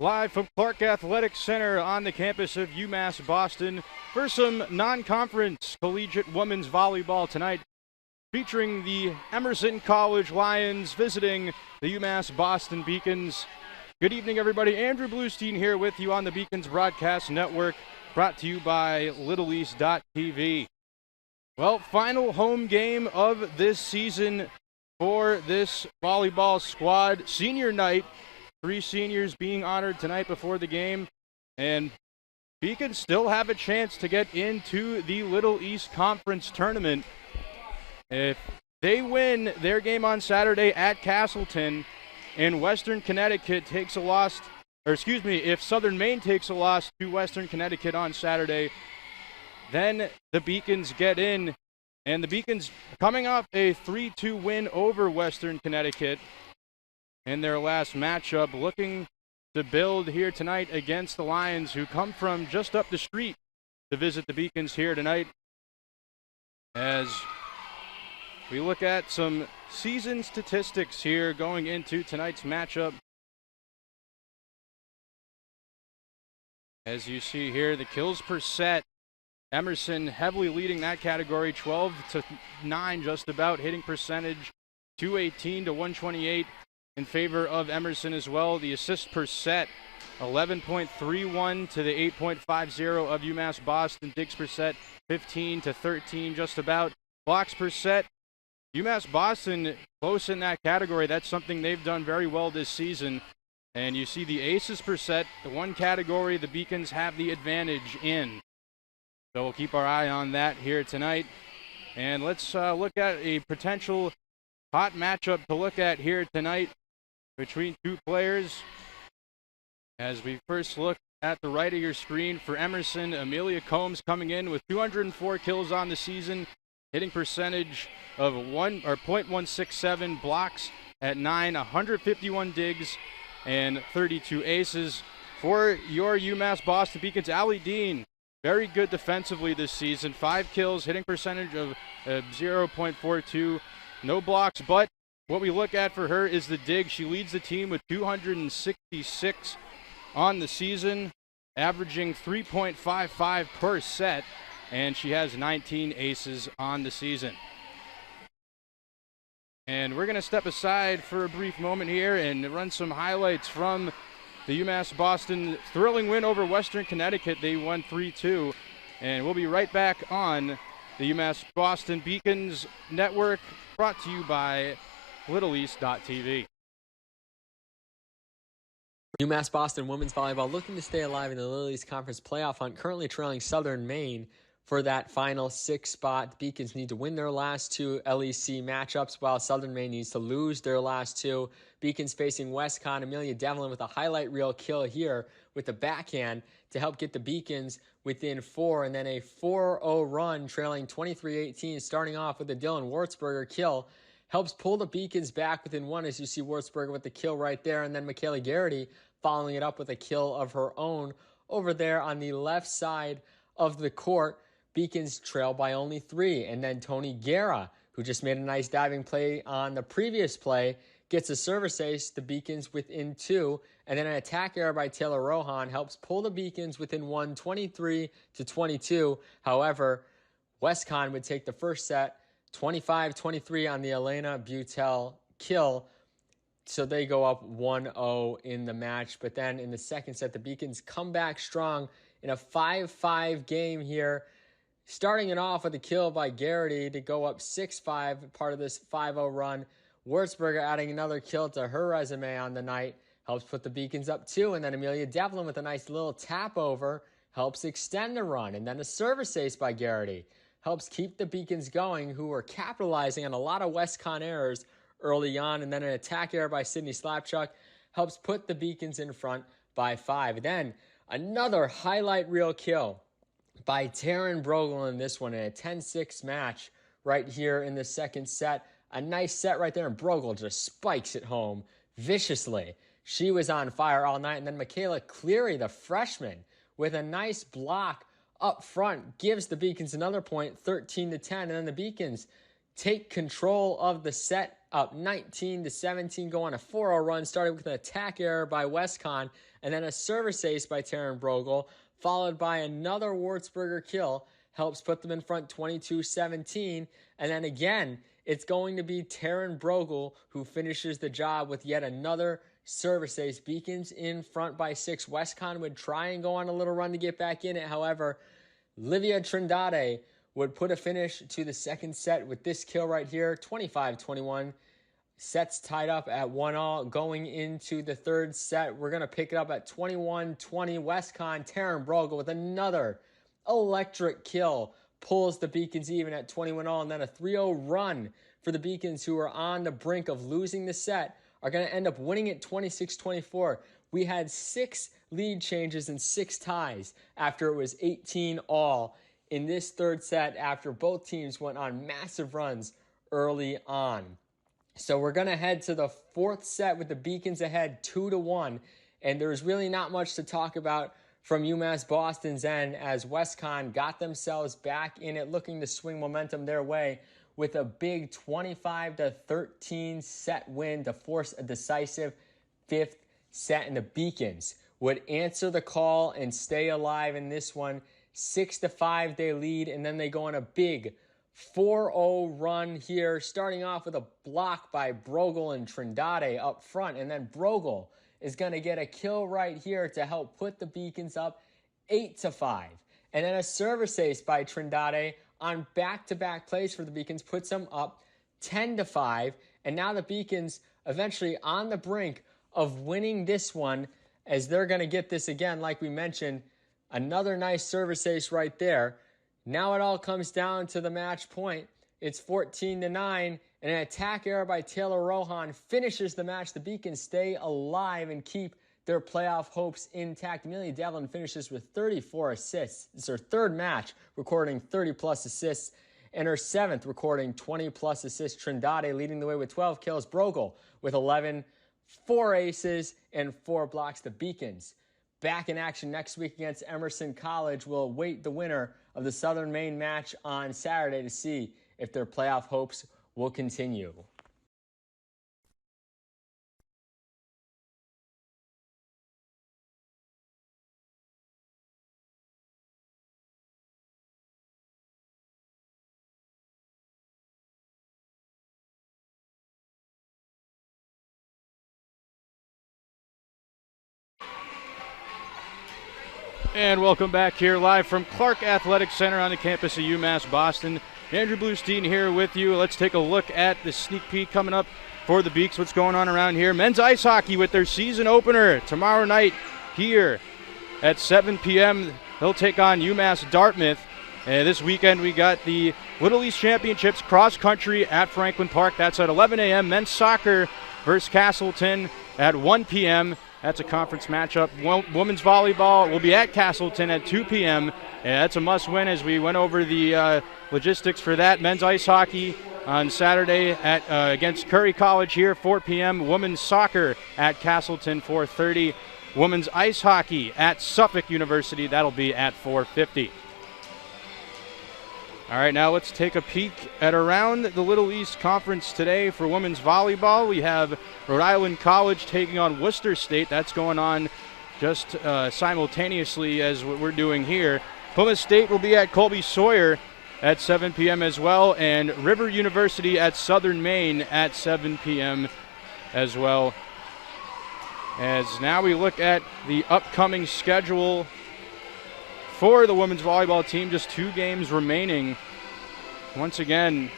Live from Clark Athletic Center on the campus of UMass Boston for some non-conference collegiate women's volleyball tonight, featuring the Emerson College Lions visiting the UMass Boston Beacons. Good evening, everybody. Andrew Bluestein here with you on the Beacons Broadcast Network, brought to you by LittleEast.tv. Well, final home game of this season for this volleyball squad. Senior night. 3 seniors being honored tonight before the game, and Beacons still have a chance to get into the Little East Conference tournament. If they win their game on Saturday at Castleton and Western Connecticut takes a loss, if Southern Maine takes a loss to Western Connecticut on Saturday, then the Beacons get in, and the Beacons coming off a 3-2 win over Western Connecticut in their last matchup, looking to build here tonight against the Lions, who come from just up the street to visit the Beacons here tonight. As we look at some season statistics here going into tonight's matchup. As you see here, the kills per set, Emerson heavily leading that category, 12-9 just about, hitting percentage 218 to 128. In favor of Emerson as well. The assist per set, 11.31 to the 8.50 of UMass Boston. Digs per set, 15 to 13 just about. Blocks per set, UMass Boston close in that category. That's something they've done very well this season. And you see the aces per set, the one category the Beacons have the advantage in. So we'll keep our eye on that here tonight. And let's look at a potential hot matchup to look at here tonight between two players. As we first look at the right of your screen for Emerson, Amelia Combs coming in with 204 kills on the season, hitting percentage of .167, blocks at 9, 151 digs, and 32 aces. For your UMass Boston Beacons, Allie Dean, very good defensively this season, 5 kills, hitting percentage of 0.42, no blocks, but what we look at for her is the dig. She leads the team with 266 on the season, averaging 3.55 per set, and she has 19 aces on the season. And we're going to step aside for a brief moment here and run some highlights from the UMass Boston thrilling win over Western Connecticut. They won 3-2, and we'll be right back on the UMass Boston Beacons Network, brought to you by LittleEast.tv. UMass Boston women's volleyball looking to stay alive in the Little East Conference playoff hunt, currently trailing Southern Maine for that final 6th spot. The Beacons need to win their last 2 LEC matchups, while Southern Maine needs to lose their last 2. Beacons facing WestCon. Amelia Devlin with a highlight reel kill here with the backhand to help get the Beacons within 4, and then a 4-0 run trailing 23-18, starting off with a Dylan Wartzberger kill. Helps pull the Beacons back within 1, as you see Wartzberger with the kill right there, and then Michaela Garrity following it up with a kill of her own over there on the left side of the court. Beacons trail by only 3, and then Tony Guerra, who just made a nice diving play on the previous play, gets a service ace, the Beacons within 2, and then an attack error by Taylor Rohan helps pull the Beacons within 1, 23-22. However, WestCon would take the first set, 25-23 on the Elena Butel kill, so they go up 1-0 in the match. But then in the second set, the Beacons come back strong in a 5-5 game here, starting it off with a kill by Garrity to go up 6-5, part of this 5-0 run. Wartzberger adding another kill to her resume on the night, helps put the Beacons up 2, and then Amelia Devlin with a nice little tap over helps extend the run, and then a service ace by Garrity helps keep the Beacons going, who were capitalizing on a lot of WestCon errors early on, and then an attack error by Sydney Slapchuck helps put the Beacons in front by 5. Then another highlight reel kill by Taryn Brogel in this one in a 10-6 match right here in the second set. A nice set right there, and Brogel just spikes it home viciously. She was on fire all night, and then Michaela Cleary, the freshman, with a nice block up front, gives the Beacons another point, 13-10, and then the Beacons take control of the set, up 19-17, go on a 4-0 run, starting with an attack error by Westcon, and then a service ace by Taryn Brogel, followed by another Wartzberger kill, helps put them in front 22-17, and then again, it's going to be Taryn Brogel who finishes the job with yet another service ace. Beacons in front by 6. Westcon would try and go on a little run to get back in it. However, Livia Trindade would put a finish to the second set with this kill right here, 25-21. Sets tied up at 1-all. Going into the third set, we're going to pick it up at 21-20. Westcon, Taryn Brogel with another electric kill pulls the Beacons even at 21-all, and then a 3-0 run for the Beacons, who are on the brink of losing the set, are going to end up winning it 26-24. We had 6 lead changes and 6 ties after it was 18-all in this third set after both teams went on massive runs early on. So we're going to head to the fourth set with the Beacons ahead 2-1, and there's really not much to talk about from UMass Boston's end, as Westcon got themselves back in it, looking to swing momentum their way with a big 25-13 set win to force a decisive 5th set. And the Beacons would answer the call and stay alive in this one. 6-5 they lead, and then they go on a big 4-0 run here, starting off with a block by Brogel and Trindade up front, and then Brogel is going to get a kill right here to help put the Beacons up 8-5. And then a service ace by Trindade on back-to-back plays for the Beacons puts them up 10-5. And now the Beacons eventually on the brink of winning this one, as they're going to get this again, like we mentioned. Another nice service ace right there. Now it all comes down to the match point. It's 14-9, and an attack error by Taylor Rohan finishes the match. The Beacons stay alive and keep their playoff hopes intact. Amelia Devlin finishes with 34 assists. It's her third match recording 30-plus assists, and her 7th recording 20-plus assists. Trindade leading the way with 12 kills. Brogel with 11, 4 aces, and 4 blocks. The Beacons back in action next week against Emerson College. Will await the winner of the Southern Maine match on Saturday to see if their playoff hopes will continue. And welcome back here live from Clark Athletic Center on the campus of UMass Boston. Andrew Bluestein here with you. Let's take a look at the sneak peek coming up for the Beaks. What's going on around here? Men's ice hockey with their season opener tomorrow night here at 7 p.m. They'll take on UMass Dartmouth. And this weekend we got the Little East Championships cross country at Franklin Park. That's at 11 a.m. Men's soccer versus Castleton at 1 p.m. That's a conference matchup. Women's volleyball will be at Castleton at 2 p.m. And that's a must-win, as we went over the logistics for that. Men's ice hockey on Saturday at against Curry College here, 4 p.m. Women's soccer at Castleton, 4:30. Women's ice hockey at Suffolk University. That'll be at 4:50. All right, now let's take a peek at around the Little East Conference today for women's volleyball. We have Rhode Island College taking on Worcester State. That's going on just simultaneously as what we're doing here. Plymouth State will be at Colby Sawyer at 7 p.m. as well, and River University at Southern Maine at 7 p.m. as well. As now we look at the upcoming schedule for the women's volleyball team, just 2 games remaining. Once again,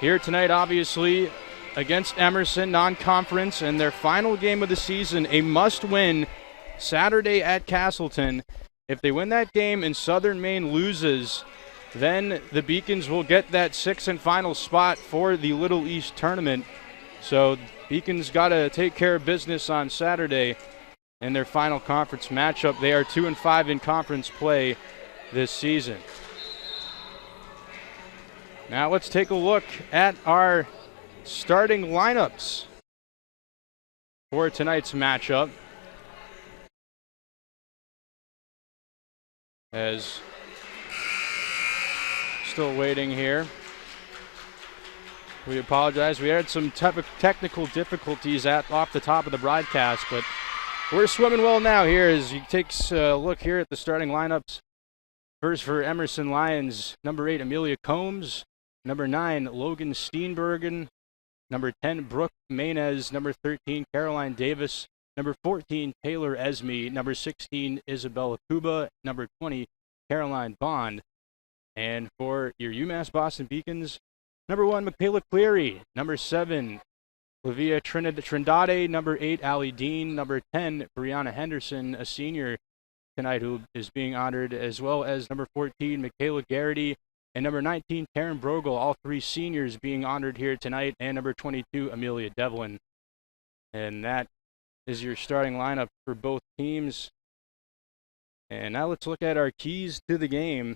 here tonight, obviously, against Emerson, non-conference, and their final game of the season, a must-win Saturday at Castleton. If they win that game and Southern Maine loses, then the Beacons will get that 6th and final spot for the Little East tournament. So Beacons got to take care of business on Saturday in their final conference matchup. They are 2-5 in conference play this season. Now let's take a look at our starting lineups for tonight's matchup. As still waiting here. We apologize. We had some technical difficulties off the top of the broadcast, but we're swimming well now here as he takes a look here at the starting lineups. First for Emerson Lions, number 8, Amelia Combs. Number 9, Logan Steenbergen. Number 10, Brooke Maynes. Number 13, Caroline Davis. Number 14, Taylor Esme. Number 16, Isabella Kuba. Number 20, Caroline Bond. And for your UMass Boston Beacons, number 1, Michaela Cleary. Number 7, Livia Trindade. Number 8, Allie Dean. Number 10, Brianna Henderson, a senior tonight who is being honored, as well as number 14, Michaela Garrity, and number 19, Taryn Brogel, all 3 seniors being honored here tonight, and number 22, Amelia Devlin. And that is your starting lineup for both teams. And now let's look at our keys to the game.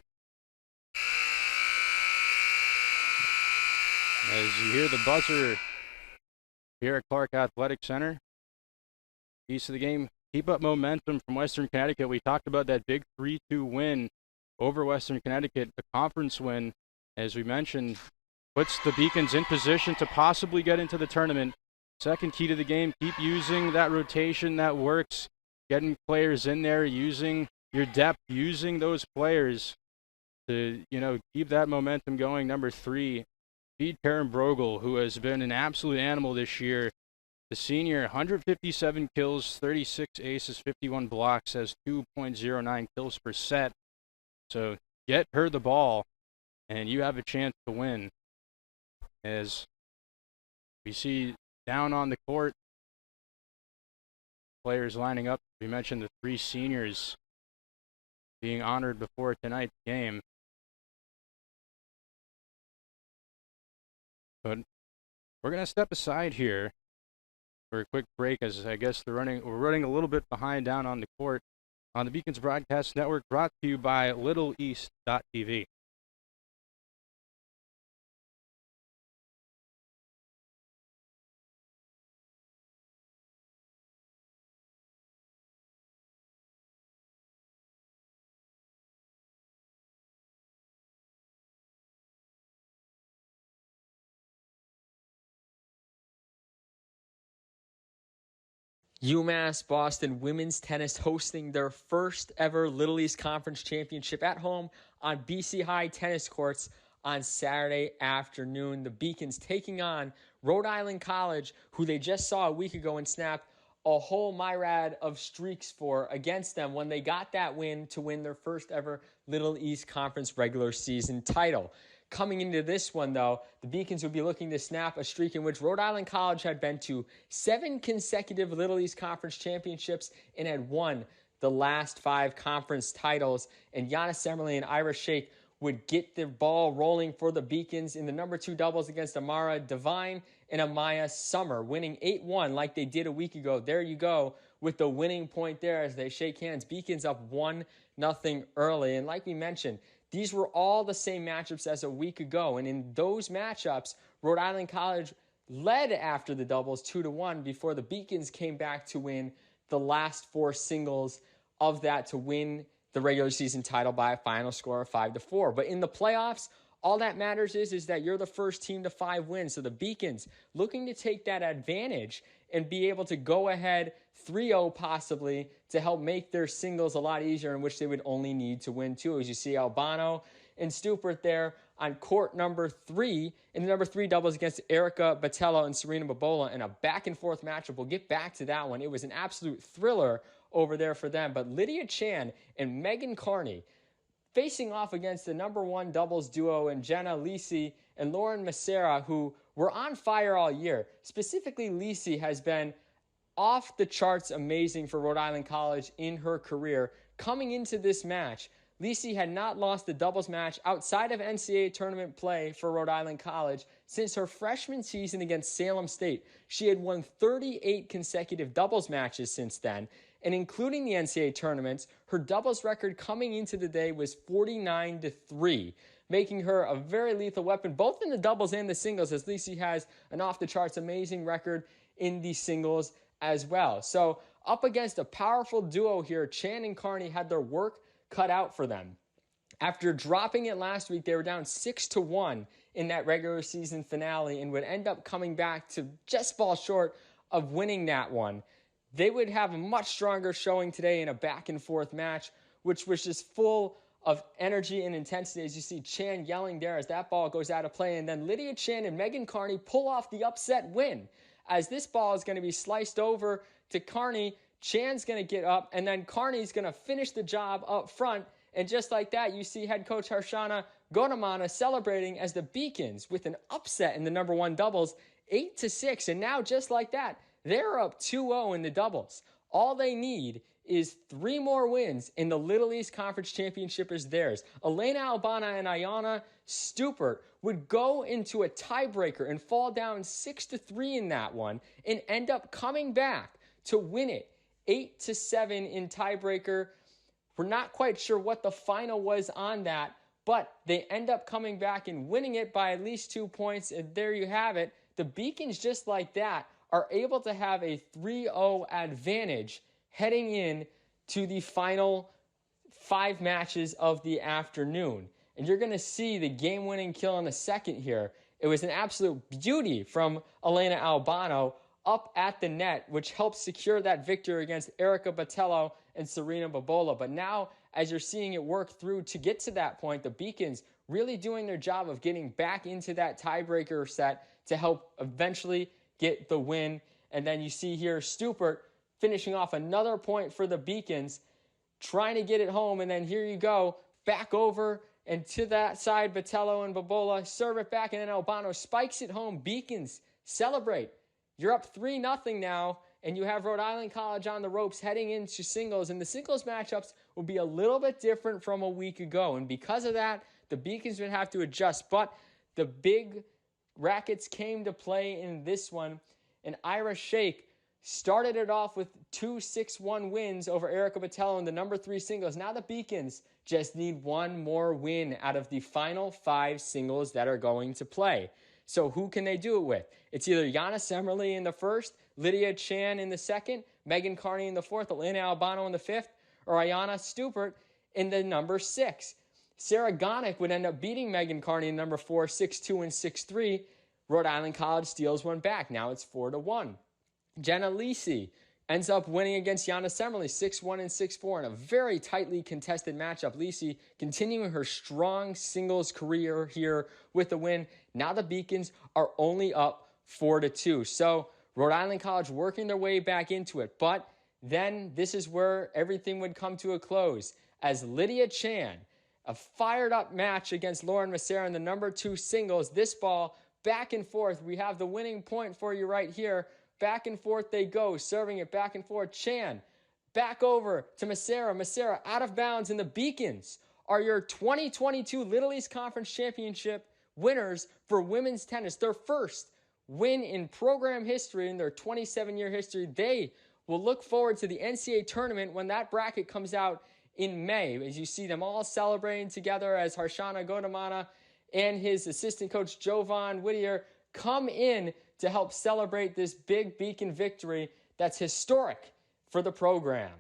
As you hear the buzzer here at Clark Athletic Center. Keys to the game: keep up momentum from Western Connecticut. We talked about that big 3-2 win over Western Connecticut, a conference win, as we mentioned, puts the Beacons in position to possibly get into the tournament. Second key to the game: keep using that rotation that works, getting players in there, using your depth, using those players to, keep that momentum going. Number 3, feed Taryn Brogel, who has been an absolute animal this year. The senior, 157 kills, 36 aces, 51 blocks, has 2.09 kills per set. So get her the ball, and you have a chance to win. As we see down on the court, players lining up. We mentioned the 3 seniors being honored before tonight's game. But we're going to step aside here for a quick break, as I guess we're running a little bit behind down on the court on the Beacons Broadcast Network, brought to you by LittleEast.tv. UMass Boston women's tennis hosting their first ever Little East Conference Championship at home on BC High tennis courts on Saturday afternoon. The Beacons taking on Rhode Island College, who they just saw a week ago and snapped a whole myriad of streaks for against them when they got that win to win their first ever Little East Conference regular season title. Coming into this one, though, the Beacons would be looking to snap a streak in which Rhode Island College had been to 7 consecutive Little East Conference championships and had won the last 5 conference titles. And Giannis Emerson and Ira Shake would get the ball rolling for the Beacons in the number 2 doubles against Amara Devine and Amaya Summer, winning 8-1 like they did a week ago. There you go with the winning point there as they shake hands. Beacons up 1-0 early. And like we mentioned, these were all the same matchups as a week ago. And in those matchups, Rhode Island College led after the doubles 2-1 before the Beacons came back to win the last 4 singles of that to win the regular season title by a final score of 5-4. But in the playoffs, all that matters is that you're the first team to 5 wins. So the Beacons looking to take that advantage and be able to go ahead 3-0 possibly to help make their singles a lot easier, in which they would only need to win 2. As you see Albano and Stupert there on court number 3 in the number 3 doubles against Erica Batello and Serena Babola in a back-and-forth matchup. We'll get back to that one. It was an absolute thriller over there for them. But Lydia Chan and Megan Carney facing off against the number 1 doubles duo in Jenna Lisi and Lauren Macera, who were on fire all year. Specifically, Lisi has been off the charts amazing for Rhode Island College in her career. Coming into this match, Lisi had not lost a doubles match outside of NCAA tournament play for Rhode Island College since her freshman season against Salem State. She had won 38 consecutive doubles matches since then, and including the NCAA tournaments, her doubles record coming into the day was 49-3, making her a very lethal weapon, both in the doubles and the singles, as Lisi has an off-the-charts amazing record in the singles as well. So up against a powerful duo here, Chan and Carney had their work cut out for them. After dropping it last week, they were down 6-1 in that regular season finale and would end up coming back to just fall short of winning that one. They would have a much stronger showing today in a back-and-forth match, which was just full of energy and intensity, as you see Chan yelling there as that ball goes out of play. And then Lydia Chan and Megan Carney pull off the upset win. As this ball is going to be sliced over to Carney, Chan's going to get up, and then Carney's going to finish the job up front. And just like that, you see head coach Harshana Godamana celebrating as the Beacons with an upset in the number one doubles, 8-6. And now, just like that, they're up 2-0 in the doubles. All they need is 3 more wins, and the Little East Conference Championship is theirs. Elena Albana and Ayana Stupert would go into a tiebreaker and fall down 6-3 in that one and end up coming back to win it 8-7 in tiebreaker. We're not quite sure what the final was on that, but they end up coming back and winning it by at least 2 points, and there you have it. The Beacons, just like that, are able to have a 3-0 advantage heading in to the final 5 matches of the afternoon. And you're going to see the game-winning kill in a second here. It was an absolute beauty from Elena Albano up at the net, which helped secure that victory against Erica Botello and Serena Bobola. But now, as you're seeing it work through to get to that point, the Beacons really doing their job of getting back into that tiebreaker set to help eventually get the win. And then you see here Stupert finishing off another point for the Beacons, trying to get it home. And then here you go, back over and to that side, Botello and Bobola serve it back, and then Albano spikes it home. Beacons celebrate. You're up 3-0 now, and you have Rhode Island College on the ropes heading into singles, and the singles matchups will be a little bit different from a week ago. And because of that, the Beacons would have to adjust. But the big rackets came to play in this one, and Ira Shake started it off with 2 6-1 wins over Erica Botello in the number 3 singles. Now the Beacons just need one more win out of the final 5 singles that are going to play. So who can they do it with? It's either Yana Semmerly in the first, Lydia Chan in the second, Megan Carney in the fourth, Elena Albano in the fifth, or Ayana Stupert in the number 6. Sarah Gonick would end up beating Megan Carney in number 4, 6-2 and 6-3. Rhode Island College steals one back. Now it's 4-1. Jenna Lisi ends up winning against Yana Semmerly 6-1 and 6-4 in a very tightly contested matchup. Lisi continuing her strong singles career here with the win. Now the Beacons are only up 4-2. So Rhode Island College working their way back into it. But then this is where everything would come to a close as Lydia Chan, a fired up match against Lauren Macera in the number 2 singles. This ball back and forth. We have the winning point for you right here. Back and forth they go, serving it back and forth. Chan, back over to Macera. Macera out of bounds, and the Beacons are your 2022 Little East Conference Championship winners for women's tennis. Their first win in program history, in their 27-year history. They will look forward to the NCAA tournament when that bracket comes out in May, as you see them all celebrating together as Harshana Godamana and his assistant coach Jovan Whittier come in to help celebrate this big Beacon victory that's historic for the program.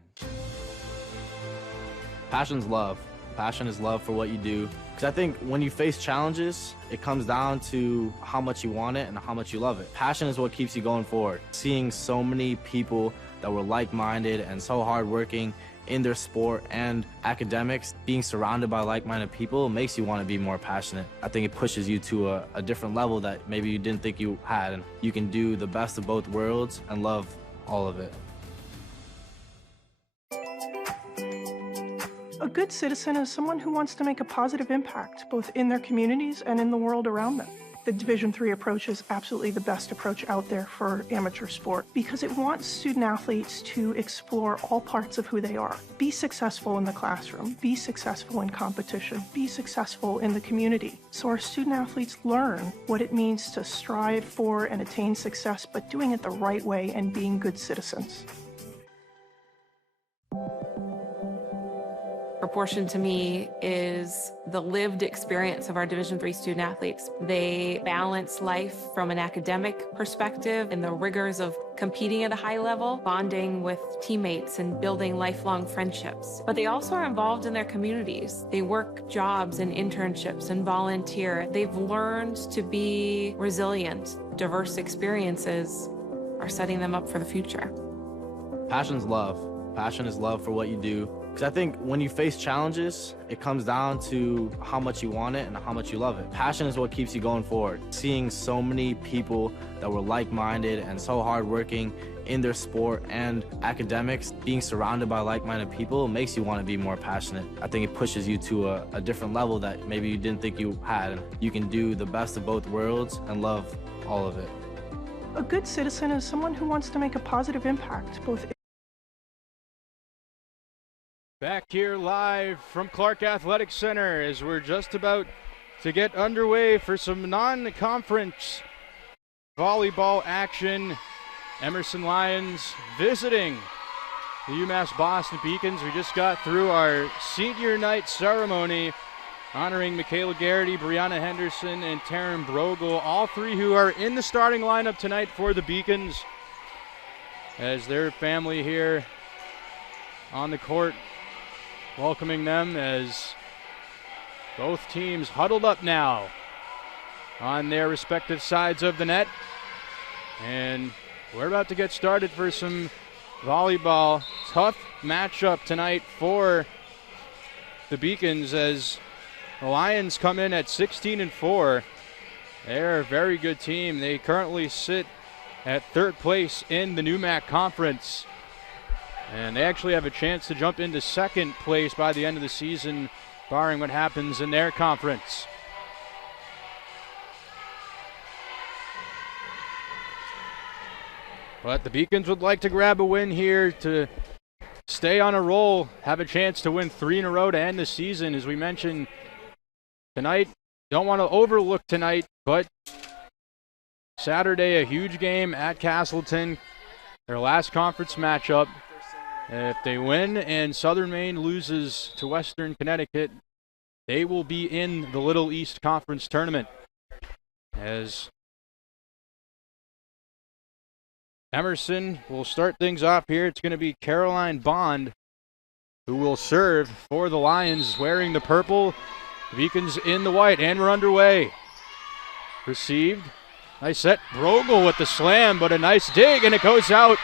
Passion's love. Passion is love for what you do. Because I think when you face challenges, it comes down to how much you want it and how much you love it. Passion is what keeps you going forward. Seeing so many people that were like-minded and so hardworking in their sport and academics, being surrounded by like-minded people makes you want to be more passionate. I think it pushes you to a different level that maybe you didn't think you had, and you can do the best of both worlds and love all of it. A good citizen is someone who wants to make a positive impact, both in their communities and in the world around them. The Division III approach is absolutely the best approach out there for amateur sport because it wants student athletes to explore all parts of who they are. Be successful in the classroom, be successful in competition, be successful in the community. So our student athletes learn what it means to strive for and attain success, but doing it the right way and being good citizens. Proportion to me is the lived experience of our Division III student athletes. They balance life from an academic perspective and the rigors of competing at a high level, bonding with teammates and building lifelong friendships. But they also are involved in their communities. They work jobs and internships and volunteer. They've learned to be resilient. Diverse experiences are setting them up for the future. Passion's love. Passion is love for what you do. Because I think when you face challenges, it comes down to how much you want it and how much you love it. Passion is what keeps you going forward. Seeing so many people that were like-minded and so hardworking in their sport and academics, being surrounded by like-minded people makes you want to be more passionate. I think it pushes you to a different level that maybe you didn't think you had. You can do the best of both worlds and love all of it. A good citizen is someone who wants to make a positive impact, both. Back here live from Clark Athletic Center as we're just about to get underway for some non-conference volleyball action. Emerson Lions visiting the UMass Boston Beacons. We just got through our senior night ceremony honoring Michaela Garrity, Brianna Henderson, and Taryn Brogel, all three who are in the starting lineup tonight for the Beacons as their family here on the court welcoming them as both teams huddled up now on their respective sides of the net. And we're about to get started for some volleyball. Tough matchup tonight for the Beacons as the Lions come in at 16-4. They're a very good team. They currently sit at third place in the NUMAC Conference. And they actually have a chance to jump into second place by the end of the season, barring what happens in their conference. But the Beacons would like to grab a win here to stay on a roll, have a chance to win 3 in a row to end the season. As we mentioned tonight, don't want to overlook tonight, but Saturday, a huge game at Castleton, their last conference matchup. If they win and Southern Maine loses to Western Connecticut, they will be in the Little East Conference tournament. As Emerson will start things off here, it's going to be Caroline Bond who will serve for the Lions wearing the purple. The Beacons in the white, and we're underway. Received. Nice set. Brogel with the slam, but a nice dig, and it goes out.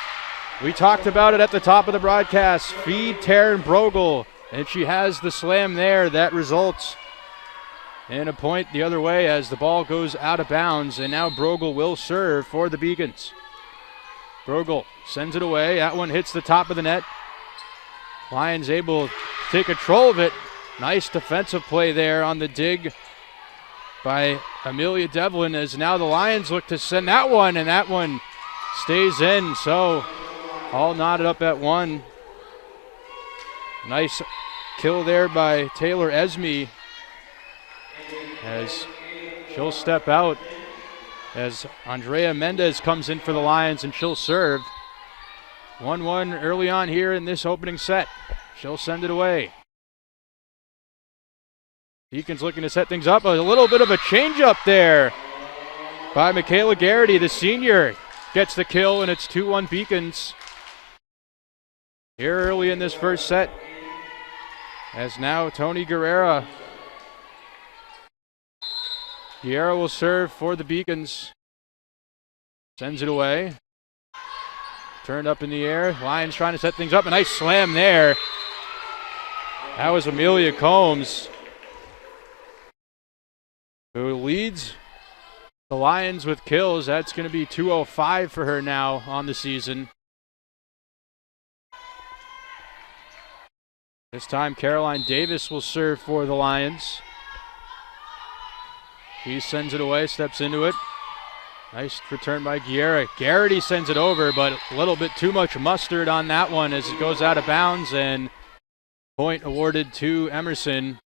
We talked about it at the top of the broadcast. Feed Taryn Brogel, and she has the slam there. That results in a point the other way as the ball goes out of bounds, and now Brogel will serve for the Beacons. Brogel sends it away. That one hits the top of the net. Lions able to take control of it. Nice defensive play there on the dig by Amelia Devlin as now the Lions look to send that one, and that one stays in. So all knotted up at 1. Nice kill there by Taylor Esme as she'll step out as Andrea Mendez comes in for the Lions, and she'll serve. 1-1 early on here in this opening set. She'll send it away. Beacons looking to set things up. A little bit of a change up there by Michaela Garrity, the senior, gets the kill, and it's 2-1 Beacons. Here early in this first set, as now Tony Guerrera will serve for the Beacons. Sends it away. Turned up in the air. Lions trying to set things up. A nice slam there. That was Amelia Combs, who leads the Lions with kills. That's going to be 205 for her now on the season. This time Caroline Davis will serve for the Lions. She sends it away, steps into it. Nice return by Guerra. Garrity sends it over, but a little bit too much mustard on that one as it goes out of bounds, and point awarded to Emerson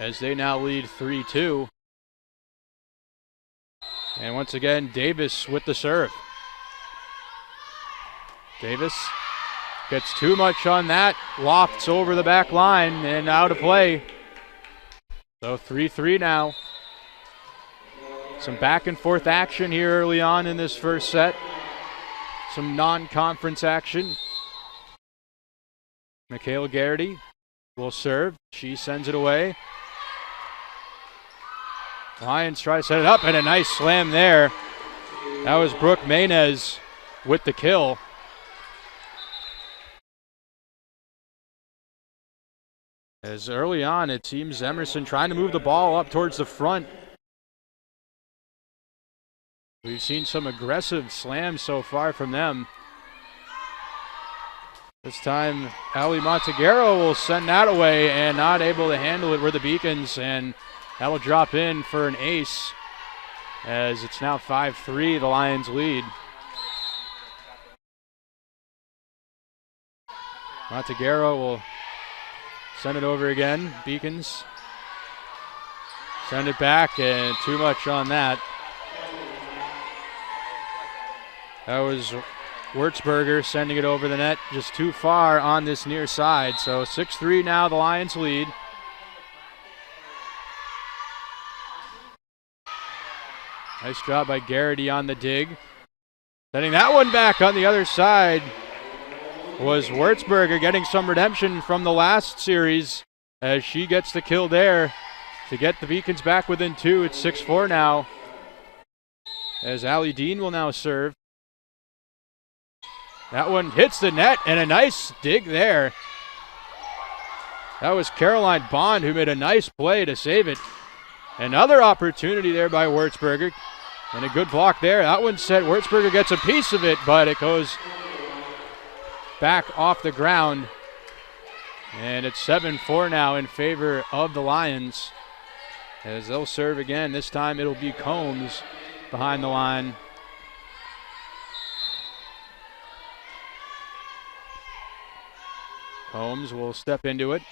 as they now lead 3-2. And once again, Davis with the serve. Davis gets too much on that, lofts over the back line and out of play. So 3-3 now. Some back and forth action here early on in this first set. some non-conference action. Michaela Garrity will serve. She sends it away. Lions try to set it up, and a nice slam there. That was Brooke Maynez with the kill. As early on, it seems Emerson trying to move the ball up towards the front. We've seen some aggressive slams so far from them. This time, Ali Montegaro will send that away, and not able to handle it were the Beacons, and that'll drop in for an ace, as it's now 5-3, the Lions lead. Montegaro will send it over again. Beacons send it back, and too much on that. That was Wurtzberger sending it over the net, just too far on this near side. So 6-3 now, the Lions lead. Nice job by Garrity on the dig. Sending that one back on the other side was Wurtzberger, getting some redemption from the last series as she gets the kill there to get the Beacons back within 2. It's 6-4 now, as Allie Dean will now serve. That one hits the net, and a nice dig there. That was Caroline Bond who made a nice play to save it. Another opportunity there by Wurtzberger, and a good block there. That one set. Wurtzberger gets a piece of it, but it goes back off the ground. And it's 7-4 now in favor of the Lions, as they'll serve again. This time it'll be Combs behind the line. Combs will step into it.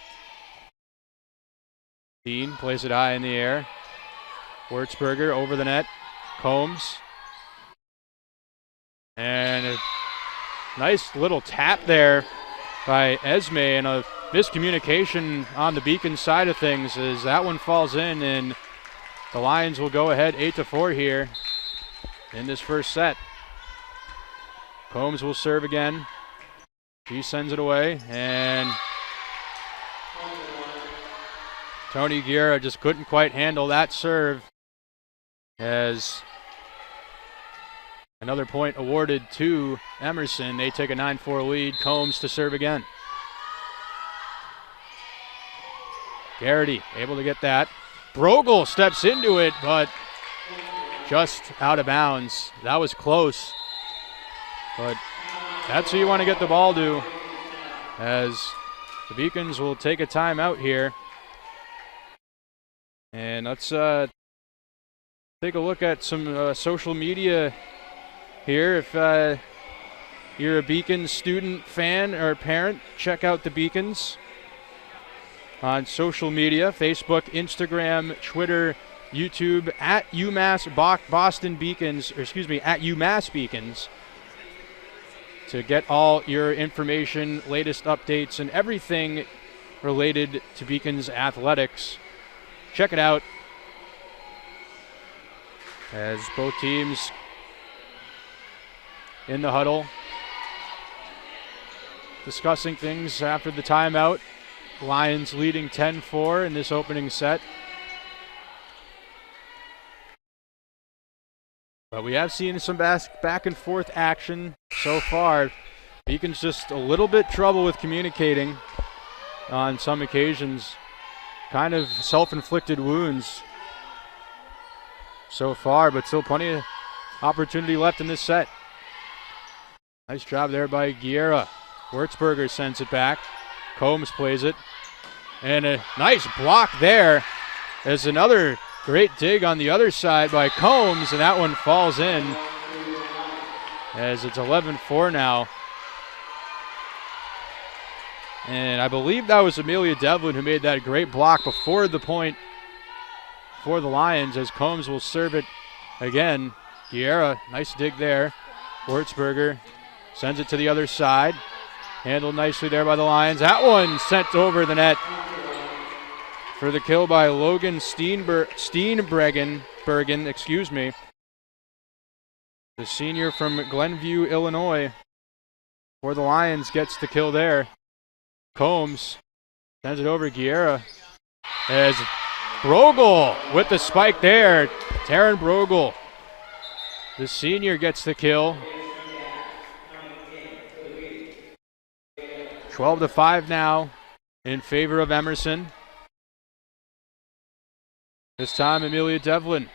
Dean plays it high in the air. Wurtzberger over the net. Combs. And a nice little tap there by Esme, and a miscommunication on the Beacon side of things as that one falls in, and the Lions will go ahead 8-4 here in this first set. Combs will serve again. She sends it away, and Tony Guerra just couldn't quite handle that serve, as another point awarded to Emerson. They take a 9-4 lead. Combs to serve again. Garrity able to get that. Brogel steps into it, but just out of bounds. That was close, but that's who you want to get the ball to, as the Beacons will take a timeout here. And let's take a look at some social media here. If you're a Beacons student, fan, or parent, check out the Beacons on social media: Facebook, Instagram, Twitter, YouTube, at UMass Boston Beacons, or excuse me, at UMass Beacons, to get all your information, latest updates, and everything related to Beacons athletics. Check it out, as both teams in the huddle discussing things after the timeout. Lions leading 10-4 in this opening set. But we have seen some back and forth action so far. Beacons just a little bit trouble with communicating on some occasions. Kind of self-inflicted wounds so far, but still plenty of opportunity left in this set. Nice job there by Guerra. Wurtzberger sends it back. Combs plays it. And a nice block there. There's another great dig on the other side by Combs, and that one falls in, as it's 11-4 now. And I believe that was Amelia Devlin who made that great block before the point for the Lions, as Combs will serve it again. Guerra, nice dig there. Wurtzberger sends it to the other side. Handled nicely there by the Lions. That one sent over the net for the kill by Logan Steenbergen, excuse me. The senior from Glenview, Illinois, for the Lions, gets the kill there. Combs sends it over to Guerra as Brogel with the spike there. Taryn Brogel, the senior, gets the kill. 12-5 now in favor of Emerson. This time Amelia Devlin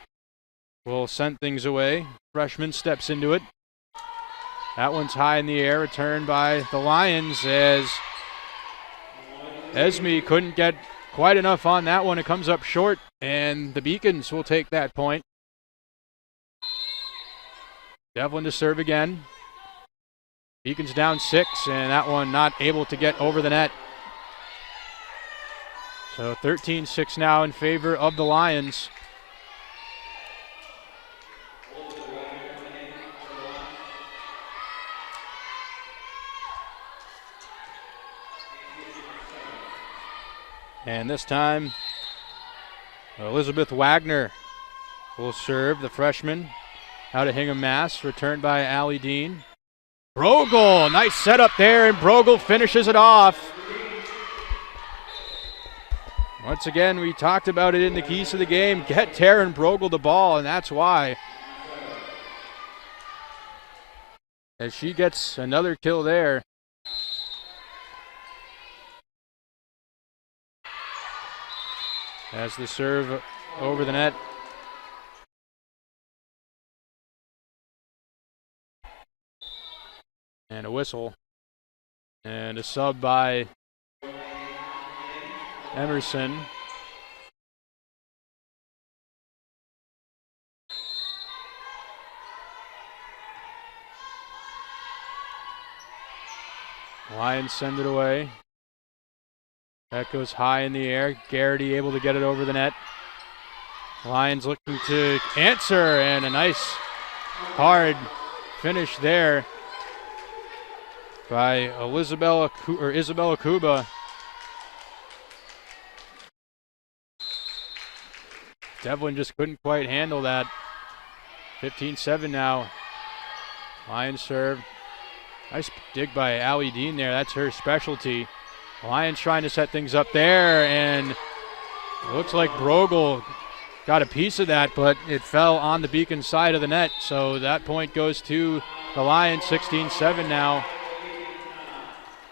will send things away. Freshman steps into it. That one's high in the air, returned by the Lions as Esme couldn't get quite enough on that one. It comes up short, and the Beacons will take that point. Devlin to serve again. Beacons down 6, and that one not able to get over the net. So 13-6 now in favor of the Lions. And this time, Elizabeth Wagner will serve, the freshman, out of Hingham, Mass. Returned by Allie Dean. Brogel, nice setup there, and Brogel finishes it off. Once again, we talked about it in the keys to the game. Get Taryn Brogel the ball, and that's why. As she gets another kill there. As the serve over the net. And a whistle. And a sub by Emerson. Lions send it away. That goes high in the air. Garrity able to get it over the net. Lions looking to answer, and a nice hard finish there by Isabella Kuba. Devlin just couldn't quite handle that. 15-7 now. Lions serve. Nice dig by Allie Dean there. That's her specialty. Lions trying to set things up there, and it looks like Brogel got a piece of that, but it fell on the Beacon side of the net. So that point goes to the Lions, 16-7 now.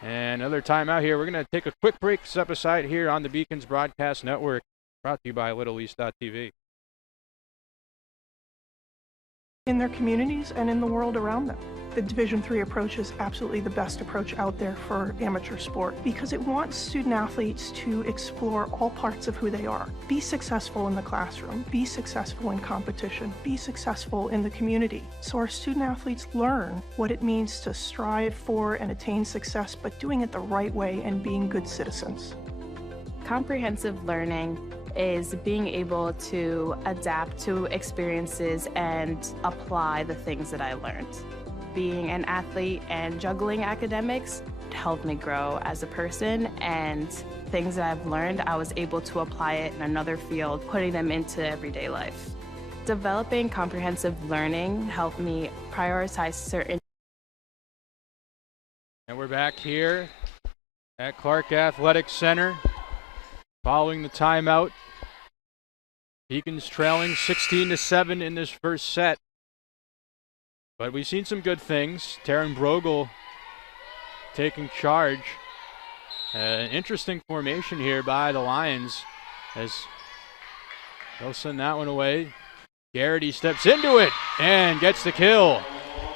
And another timeout here. We're going to take a quick break, step aside here on the Beacons Broadcast Network, brought to you by LittleEast.tv. In their communities and in the world around them. The Division III approach is absolutely the best approach out there for amateur sport because it wants student athletes to explore all parts of who they are. Be successful in the classroom, be successful in competition, be successful in the community. So our student athletes learn what it means to strive for and attain success, but doing it the right way and being good citizens. Comprehensive learning is being able to adapt to experiences and apply the things that I learned. Being an athlete and juggling academics helped me grow as a person, and things that I've learned, I was able to apply it in another field, putting them into everyday life. Developing comprehensive learning helped me prioritize certain. And we're back here at Clark Athletic Center following the timeout. Beacons trailing 16-7 in this first set. But we've seen some good things. Taryn Brogel taking charge. Interesting formation here by the Lions as they'll send that one away. Garrity steps into it and gets the kill.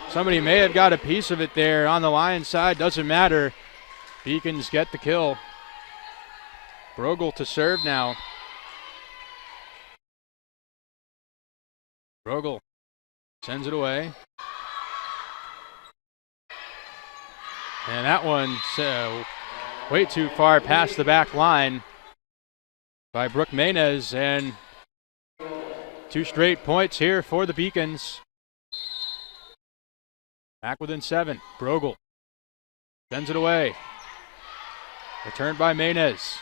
Somebody may have got a piece of it there on the Lions side. Doesn't matter. Beacons get the kill. Brogel to serve now. Brogel sends it away. And that one's way too far past the back line by Brooke Maynez, and 2 straight points here for the Beacons. Back within 7. Brogel sends it away. Returned by Maynez.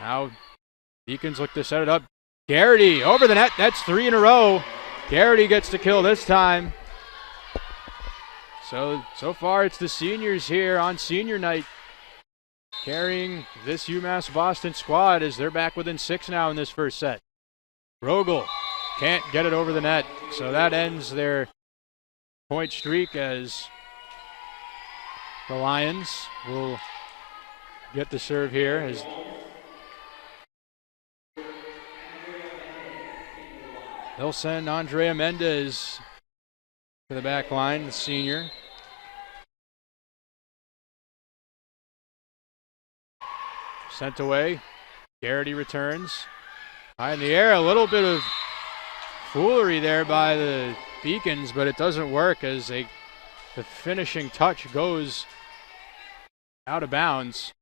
Now Beacons look to set it up. Garrity over the net. That's 3 in a row. Garrity gets the kill this time. So far it's the seniors here on senior night carrying this UMass Boston squad as they're back within 6 now in this first set. Brogel can't get it over the net, so that ends their point streak as the Lions will get the serve here as they'll send Andrea Mendez to the back line, the senior. Sent away. Garrity returns. High in the air, a little bit of foolery there by the Beacons, but it doesn't work as the finishing touch goes out of bounds.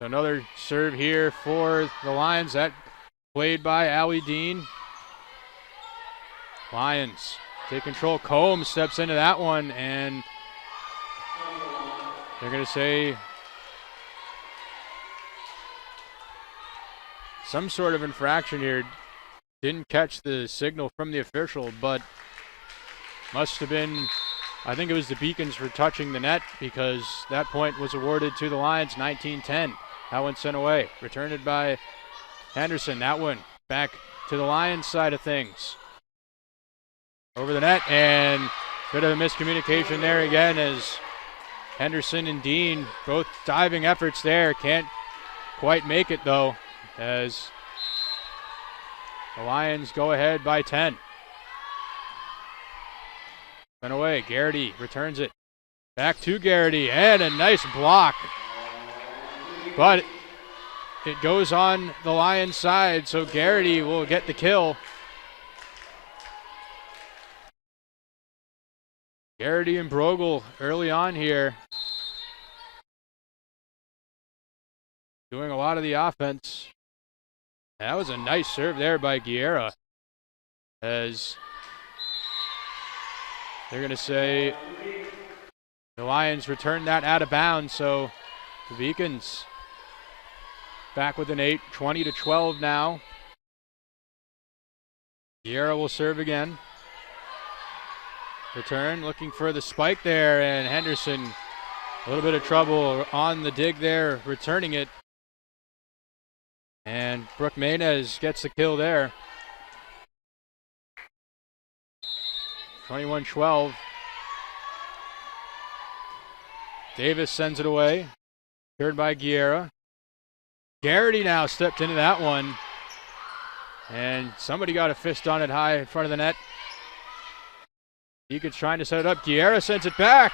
Another serve here for the Lions. That played by Allie Dean. Lions take control. Combs steps into that one, and they're going to say some sort of infraction here. Didn't catch the signal from the official, but must have been, I think it was the Beacons for touching the net because that point was awarded to the Lions, 19-10. That one sent away. Returned by Henderson. That one back to the Lions side of things. Over the net, and bit of a miscommunication there again as Henderson and Dean, both diving efforts there. Can't quite make it though as the Lions go ahead by 10. Sent away. Garrity returns it. Back to Garrity, and a nice block. But it goes on the Lions side, so Garrity will get the kill. Garrity and Brogel early on here doing a lot of the offense. That was a nice serve there by Guerra as they're going to say the Lions returned that out of bounds, so the Beacons back within 8, 20-12 now. Guerra will serve again. Return, looking for the spike there, and Henderson, a little bit of trouble on the dig there, returning it. And Brooke Maynez gets the kill there. 21-12. Davis sends it away. Turned by Guerra. Garrity now stepped into that one. And somebody got a fist on it high in front of the net. Deacon's trying to set it up. Guerra sends it back.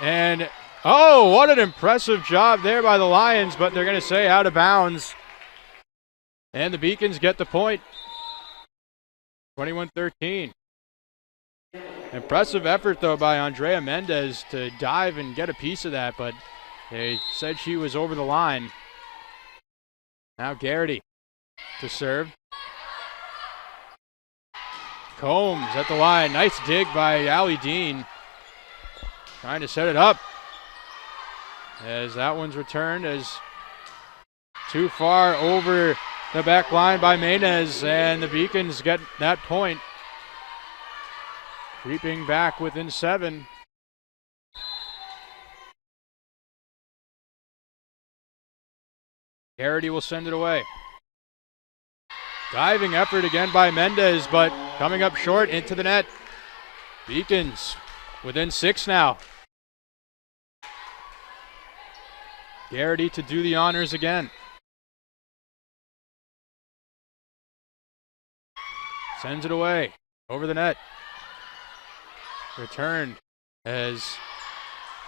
And, oh, what an impressive job there by the Lions, but they're going to say out of bounds. And the Beacons get the point. 21-13. Impressive effort, though, by Andrea Mendez to dive and get a piece of that, but they said she was over the line. Now Garrity to serve. Combs at the line. Nice dig by Allie Dean. Trying to set it up. As that one's returned as too far over the back line by Maynez, and the Beacons get that point. Creeping back within 7. Garrity will send it away. Diving effort again by Mendez, but coming up short into the net. Beacons within 6 now. Garrity to do the honors again. Sends it away over the net. Returned as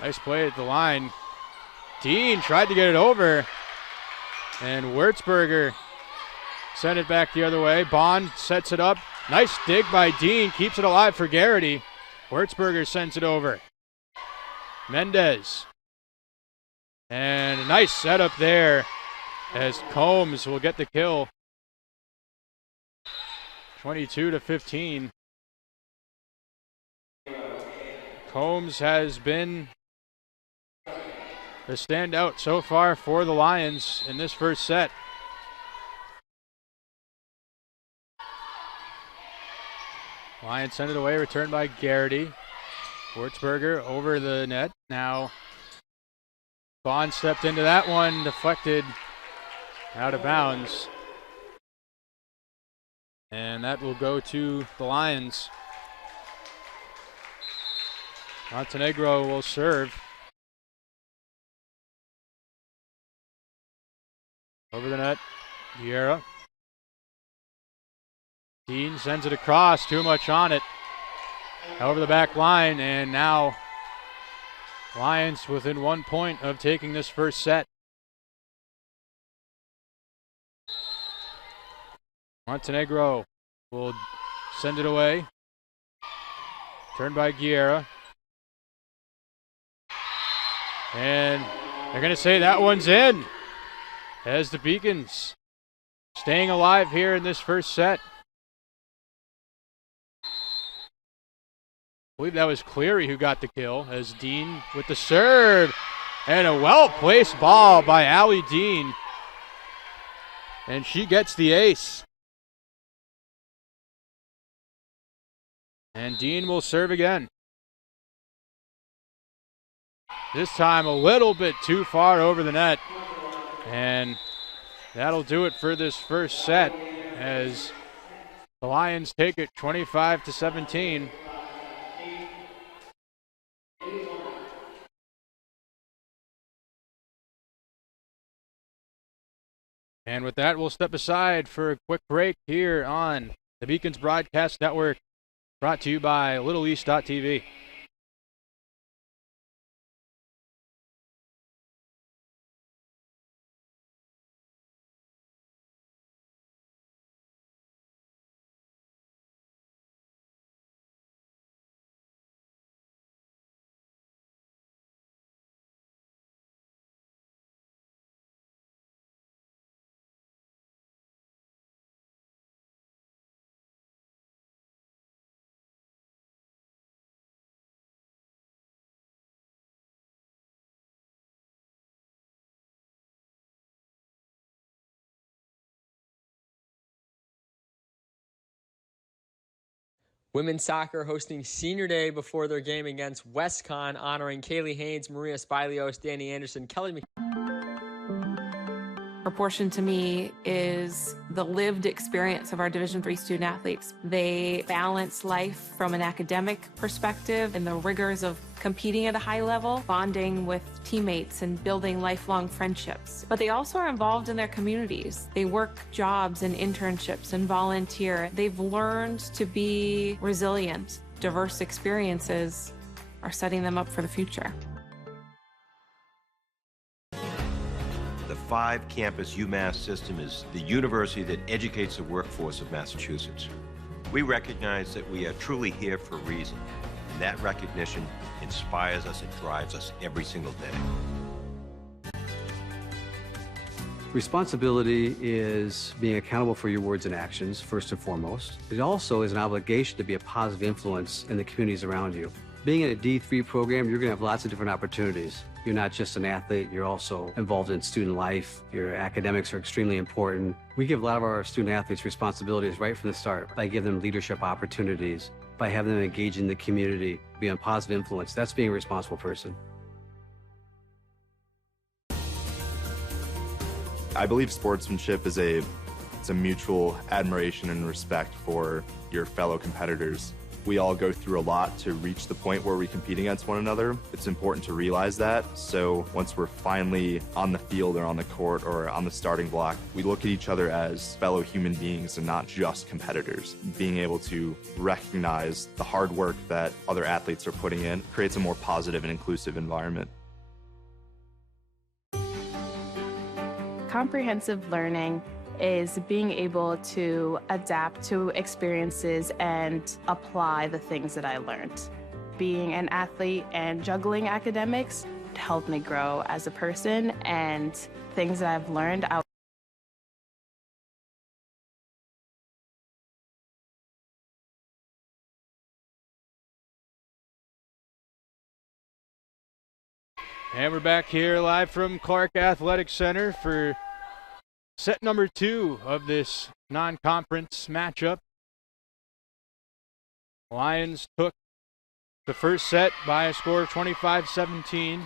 nice play at the line. Dean tried to get it over, and Wurzberger sent it back the other way. Bond sets it up. Nice dig by Dean, keeps it alive for Garrity. Wurzberger sends it over. Mendez. And a nice setup there as Combs will get the kill. 22-15. Combs has been the standout so far for the Lions in this first set. Lions send it away, returned by Garrity. Schwartzberger over the net. Now Vaughn stepped into that one, deflected out of bounds. And that will go to the Lions. Montenegro will serve. Over the net, Guerra. Dean sends it across, too much on it. Over the back line, and now Lions within 1 point of taking this first set. Montenegro will send it away. Turned by Guerra. And they're going to say that one's in, as the Beacons staying alive here in this first set. I believe that was Cleary who got the kill, as Dean with the serve. And a well-placed ball by Allie Dean. And she gets the ace. And Dean will serve again. This time a little bit too far over the net. And that'll do it for this first set, as the Lions take it 25-17. And with that, we'll step aside for a quick break here on the Beacons Broadcast Network, brought to you by LittleEast.tv. Women's soccer hosting senior day before their game against WestCon, honoring Kaylee Haynes, Maria Spilios, Danny Anderson, Kelly Proportion to me is the lived experience of our Division III student athletes. They balance life from an academic perspective and the rigors of competing at a high level, bonding with teammates and building lifelong friendships. But they also are involved in their communities. They work jobs and internships and volunteer. They've learned to be resilient. Diverse experiences are setting them up for the future. The 5-campus UMass system is the university that educates the workforce of Massachusetts. We recognize that we are truly here for a reason, and that recognition inspires us and drives us every single day. Responsibility is being accountable for your words and actions, first and foremost. It also is an obligation to be a positive influence in the communities around you. Being in a D3 program, you're going to have lots of different opportunities. You're not just an athlete, you're also involved in student life. Your academics are extremely important. We give a lot of our student athletes responsibilities right from the start by giving them leadership opportunities, by having them engage in the community, be a positive influence. That's being a responsible person. I believe sportsmanship is a mutual admiration and respect for your fellow competitors. We all go through a lot to reach the point where we compete against one another. It's important to realize that. So once we're finally on the field or on the court or on the starting block, we look at each other as fellow human beings and not just competitors. Being able to recognize the hard work that other athletes are putting in creates a more positive and inclusive environment. Comprehensive learning is being able to adapt to experiences and apply the things that I learned. Being an athlete and juggling academics helped me grow as a person, and things that I've learned out. And we're back here live from Clark Athletic Center for set number 2 of this non-conference matchup. Lions took the first set by a score of 25-17.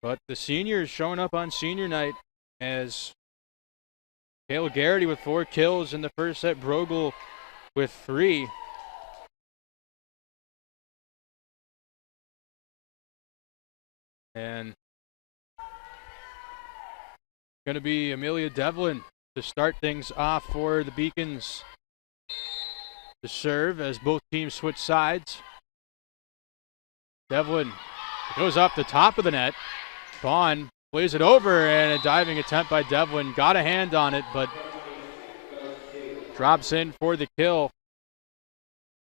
But the seniors showing up on senior night as Cale Garrity with 4 kills in the first set, Brogel with 3. And going to be Amelia Devlin to start things off for the Beacons to serve as both teams switch sides. Devlin goes up the top of the net. Bond plays it over, and a diving attempt by Devlin. Got a hand on it, but drops in for the kill.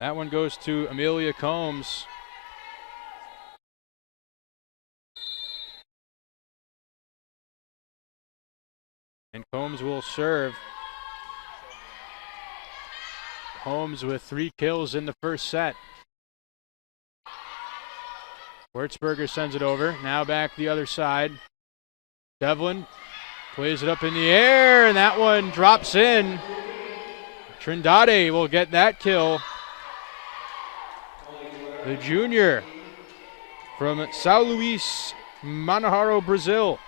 That one goes to Amelia Combs. And Combs will serve. Combs with 3 kills in the first set. Wurzberger sends it over. Now back the other side. Devlin plays it up in the air, and that one drops in. Trindade will get that kill. The junior from São Luís, Manaharo, Brazil.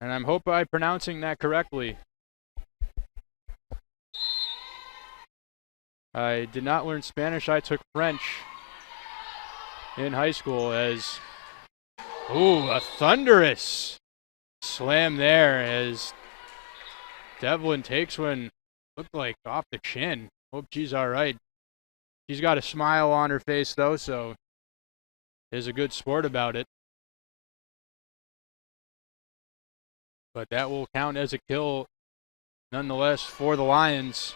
And I hope I'm pronouncing that correctly. I did not learn Spanish. I took French in high school as, a thunderous slam there as Devlin takes one, looked like off the chin. Hope she's all right. She's got a smile on her face though, so is a good sport about it. But that will count as a kill nonetheless for the Lions.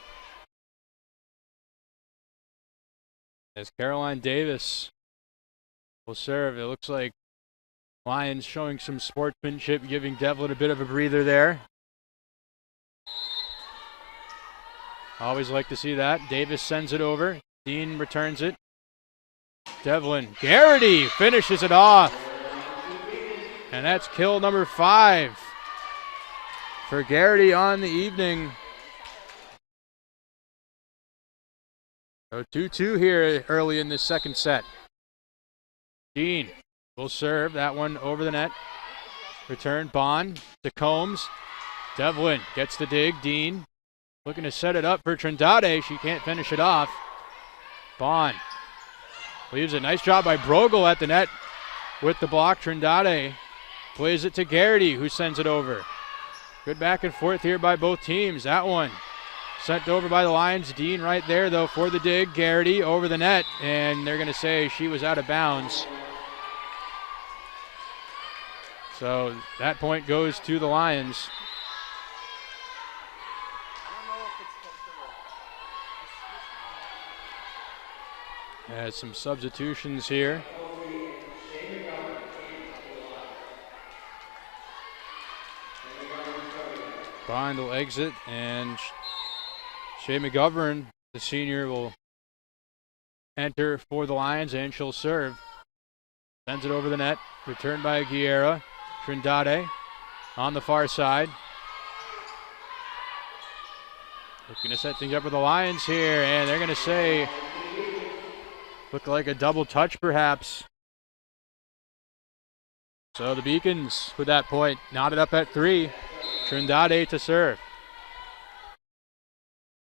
As Caroline Davis will serve. It looks like Lions showing some sportsmanship, giving Devlin a bit of a breather there. Always like to see that. Davis sends it over. Dean returns it. Devlin. Garrity finishes it off. And that's kill number 5 for Garrity on the evening. So 2-2 here early in this second set. Dean will serve that one over the net. Return Bond to Combs. Devlin gets the dig. Dean looking to set it up for Trindade. She can't finish it off. Bond leaves it. Nice job by Brogel at the net with the block. Trindade plays it to Garrity, who sends it over. Good back and forth here by both teams. That one sent over by the Lions. Dean right there, though, for the dig. Garrity over the net, and they're going to say she was out of bounds. So that point goes to the Lions. Has some substitutions here. Bond will exit, and Shay McGovern, the senior, will enter for the Lions, and she'll serve. Sends it over the net. Returned by Guerra. Trindade on the far side. Looking to set things up for the Lions here, and they're going to say, look like a double touch perhaps. So the Beacons, with that point, knotted up at 3. Trindade to serve.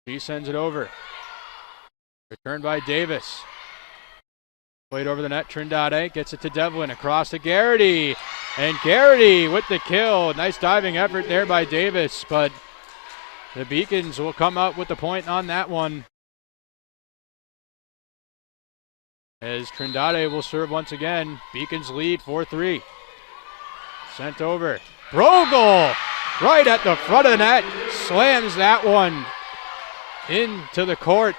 She sends it over. Returned by Davis. Played over the net. Trindade gets it to Devlin. Across to Garrity. And Garrity with the kill. Nice diving effort there by Davis. But the Beacons will come up with the point on that one. As Trindade will serve once again. Beacons lead 4-3. Sent over. Brogel! Right at the front of the net. Slams that one into the court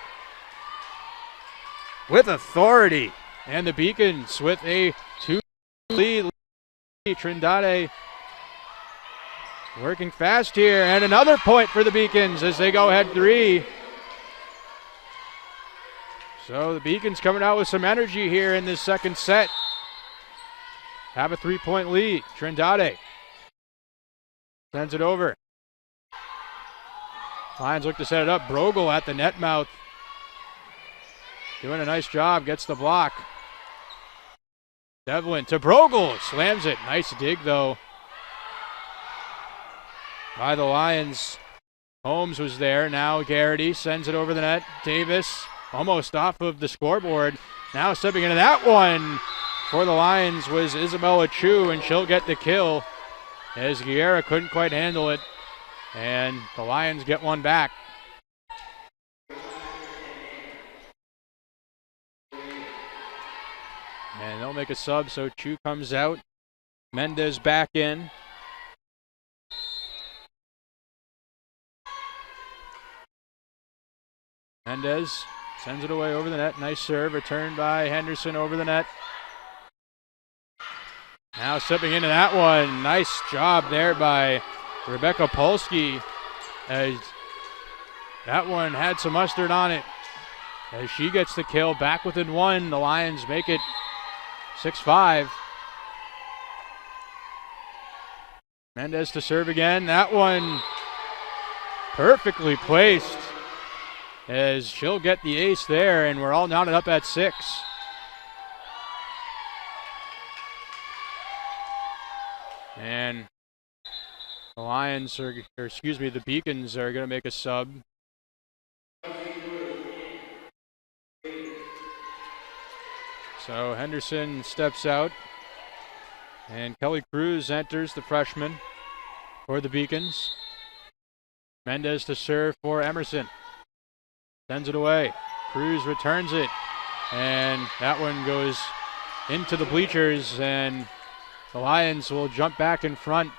with authority. And the Beacons with a 2 lead. Trindade working fast here. And another point for the Beacons as they go ahead 3. So the Beacons coming out with some energy here in this second set. Have a 3-point lead. Trindade sends it over. Lions look to set it up. Brogel at the net mouth. Doing a nice job, gets the block. Devlin to Brogel, slams it. Nice dig though by the Lions. Holmes was there. Now Garrity sends it over the net. Davis almost off of the scoreboard. Now stepping into that one for the Lions was Isabella Chu, and she'll get the kill as Guerra couldn't quite handle it. And the Lions get one back. And they'll make a sub, so Chu comes out. Mendez back in. Mendez sends it away over the net. Nice serve. Returned by Henderson over the net. Now stepping into that one. Nice job there by Rebecca Polsky, as that one had some mustard on it. As she gets the kill, back within one. The Lions make it 6-5. Mendez to serve again. That one perfectly placed, as she'll get the ace there, and we're all knotted up at 6. And the Lions are, the Beacons are going to make a sub. So Henderson steps out, and Kelly Cruz enters, the freshman, for the Beacons. Mendez to serve for Emerson. Sends it away. Cruz returns it, and that one goes into the bleachers, and the Lions will jump back in front,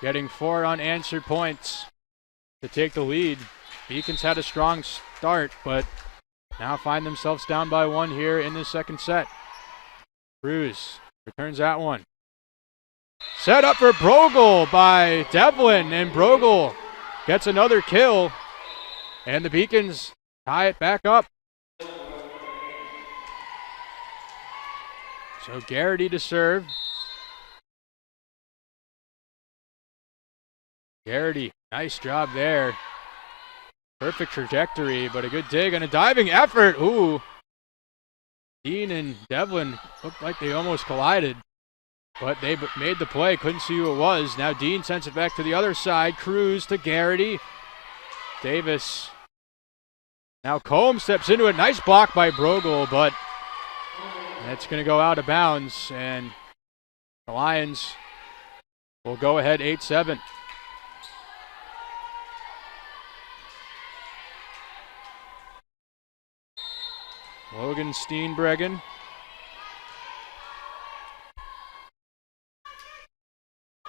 getting 4 unanswered points to take the lead. Beacons had a strong start, but now find themselves down by 1 here in the second set. Cruz returns that one. Set up for Brogel by Devlin, and Brogel gets another kill, and the Beacons tie it back up. So Garrity to serve. Garrity, nice job there. Perfect trajectory, but a good dig and a diving effort. Ooh. Dean and Devlin looked like they almost collided, but they made the play. Couldn't see who it was. Now Dean sends it back to the other side. Cruz to Garrity. Davis. Now Combs steps into it. Nice block by Brogel, but that's going to go out of bounds, and the Lions will go ahead 8-7. Logan Steenbregen.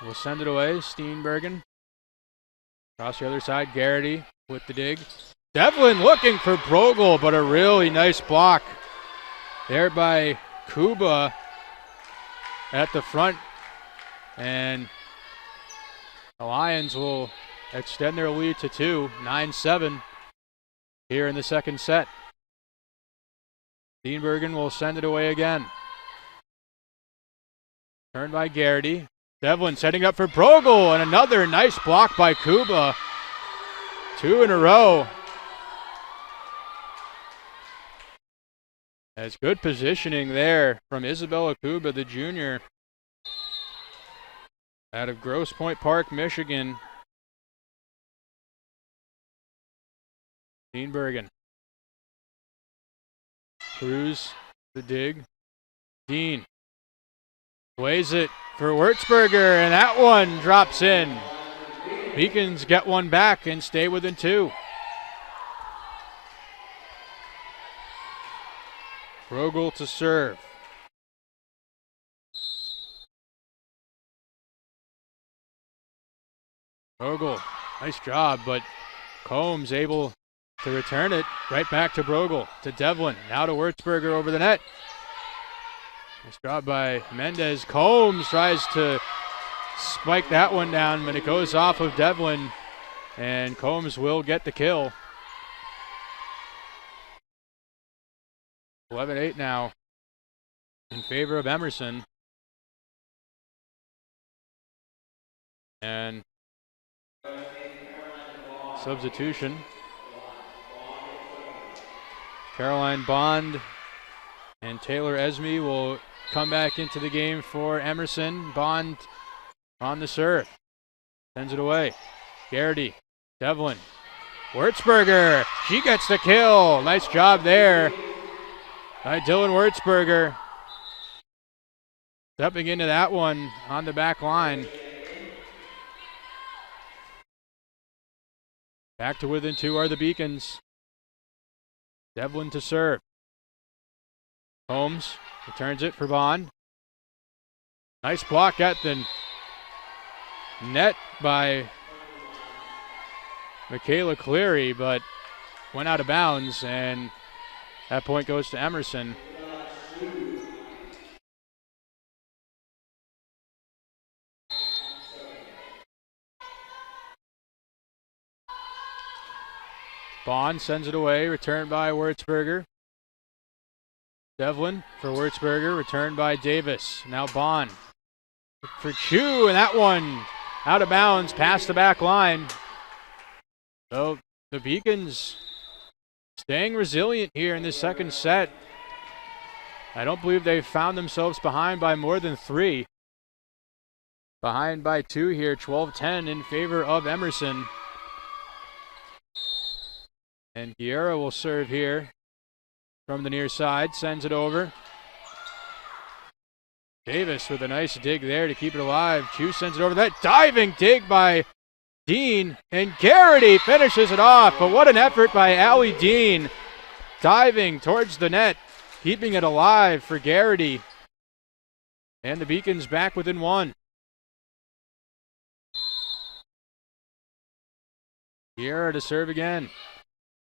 Will send it away. Steenbergen. Across the other side, Garrity with the dig. Devlin looking for Brogel, but a really nice block there by Kuba at the front. And the Lions will extend their lead to 2, 9-7 here in the second set. Steenbergen will send it away again. Turned by Garrity. Devlin setting up for Brogel, and another nice block by Kuba. 2 in a row. That's good positioning there from Isabella Kuba, the junior, out of Grosse Pointe Park, Michigan. Steenbergen. Cruz, the dig. Dean plays it for Wurzberger, and that one drops in. Beacons get one back and stay within 2. Brogel to serve. Brogel, nice job, but Combs able to return it right back to Brogel, to Devlin, now to Wurzberger over the net. Nice job by Mendez. Combs tries to spike that one down, but it goes off of Devlin, and Combs will get the kill. 11-8 now in favor of Emerson. And substitution. Caroline Bond and Taylor Esme will come back into the game for Emerson. Bond on the serve. Sends it away. Garrity. Devlin. Wurtzberger. She gets the kill. Nice job there by Dylan Wurtzberger. Stepping into that one on the back line. Back to within 2 are the Beacons. Devlin to serve. Holmes returns it for Bond. Nice block at the net by Michaela Cleary, but went out of bounds, and that point goes to Emerson. Bond sends it away, returned by Wurtzberger. Devlin for Wurtzberger, returned by Davis. Now Bond for Chu, and that one out of bounds, past the back line. So the Beacons staying resilient here in this second set. I don't believe they've found themselves behind by more than 3. Behind by 2 here, 12-10 in favor of Emerson. And Guerra will serve here from the near side, sends it over. Davis with a nice dig there to keep it alive. Chu sends it over. That diving dig by Dean, and Garrity finishes it off. But what an effort by Allie Dean, diving towards the net, keeping it alive for Garrity. And the Beacons back within 1. Guerra to serve again.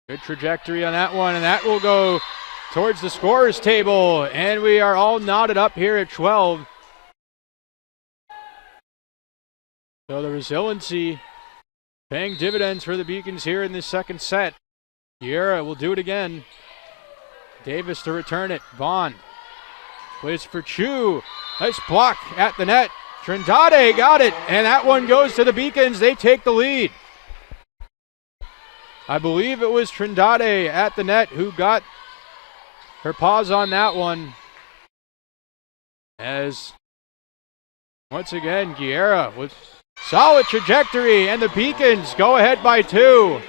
Good trajectory on that one, and that will go towards the scorer's table, and we are all knotted up here at 12. So the resiliency paying dividends for the Beacons here in this second set. Guerra will do it again. Davis to return it. Vaughn plays for Chu. Nice block at the net. Trindade got it, and that one goes to the Beacons. They take the lead. I believe it was Trindade at the net who got her paws on that one. As once again, Guerra with solid trajectory, and the Beacons go ahead by 2,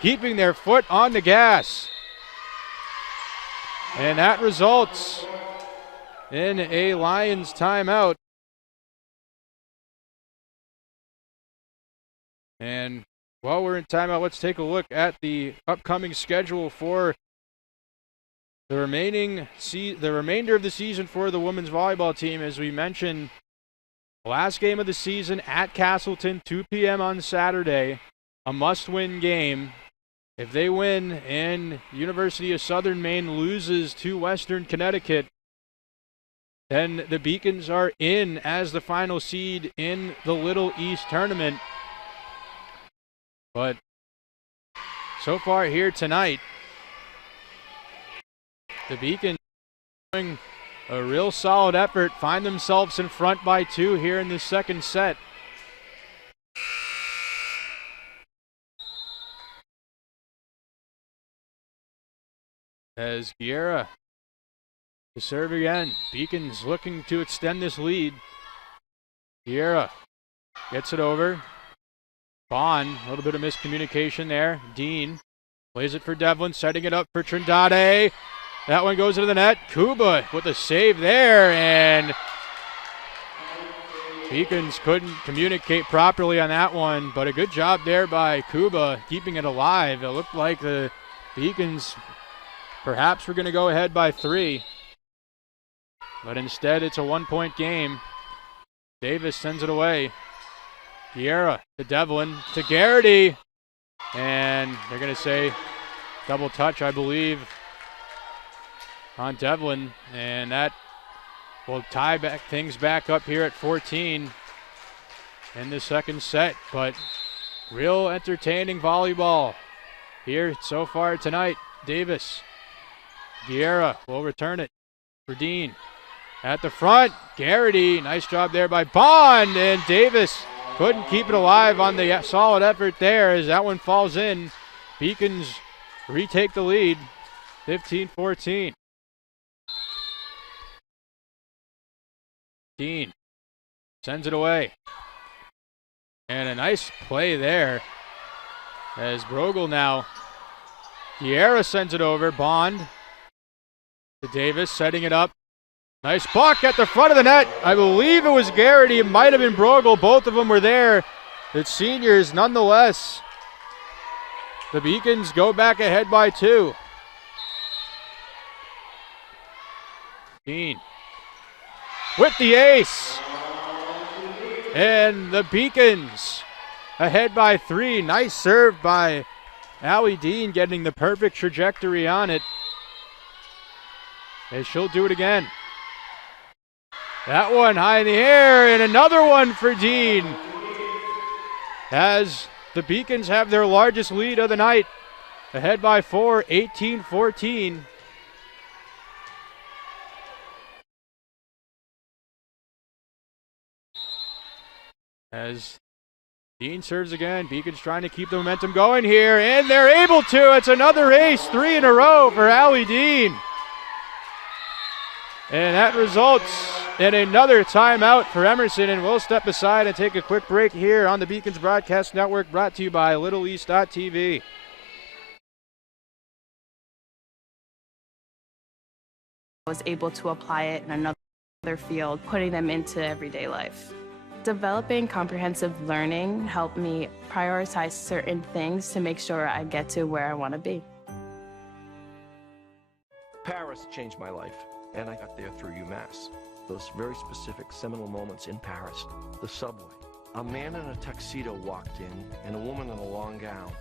keeping their foot on the gas. And that results in a Lions timeout. And while we're in timeout, let's take a look at the upcoming schedule for the remainder of the season for the women's volleyball team. As we mentioned, last game of the season at Castleton, 2 p.m. on Saturday, a must-win game. If they win and University of Southern Maine loses to Western Connecticut, then the Beacons are in as the final seed in the Little East tournament. But so far here tonight, the Beacons doing a real solid effort, find themselves in front by 2 here in this second set. As Guerra to serve again. Beacons looking to extend this lead. Guerra gets it over. Bond, a little bit of miscommunication there. Dean plays it for Devlin, setting it up for Trindade. That one goes into the net. Kuba with a save there, and Beacons couldn't communicate properly on that one, but a good job there by Kuba keeping it alive. It looked like the Beacons perhaps were going to go ahead by 3, but instead it's a 1-point game. Davis sends it away. Guerra to Devlin to Garrity, and they're going to say double touch, I believe, on Devlin, and that will tie back things back up here at 14 in the second set. But real entertaining volleyball here so far tonight. Davis, Guerra will return it for Dean. At the front, Garrity, nice job there by Bond, and Davis couldn't keep it alive on the solid effort there as that one falls in. Beacons retake the lead, 15-14. Dean sends it away. And a nice play there as Brogel now. Guerra sends it over. Bond to Davis, setting it up. Nice block at the front of the net. I believe it was Garrity. It might have been Brogel. Both of them were there. It's seniors nonetheless. The Beacons go back ahead by 2. Dean with the ace. And the Beacons ahead by 3. Nice serve by Allie Dean, getting the perfect trajectory on it. And she'll do it again. That one high in the air, and another one for Dean. As the Beacons have their largest lead of the night. Ahead by 4, 18-14. As Dean serves again, Beacons trying to keep the momentum going here, and they're able to. It's another ace, 3 in a row for Allie Dean. And that results in another timeout for Emerson, and we'll step aside and take a quick break here on the Beacons Broadcast Network, brought to you by LittleEast.tv. I was able to apply it in another field, putting them into everyday life. Developing comprehensive learning helped me prioritize certain things to make sure I get to where I want to be. Paris changed my life, and I got there through UMass. Those very specific seminal moments in Paris, the subway. A man in a tuxedo walked in, and a woman in a long gown.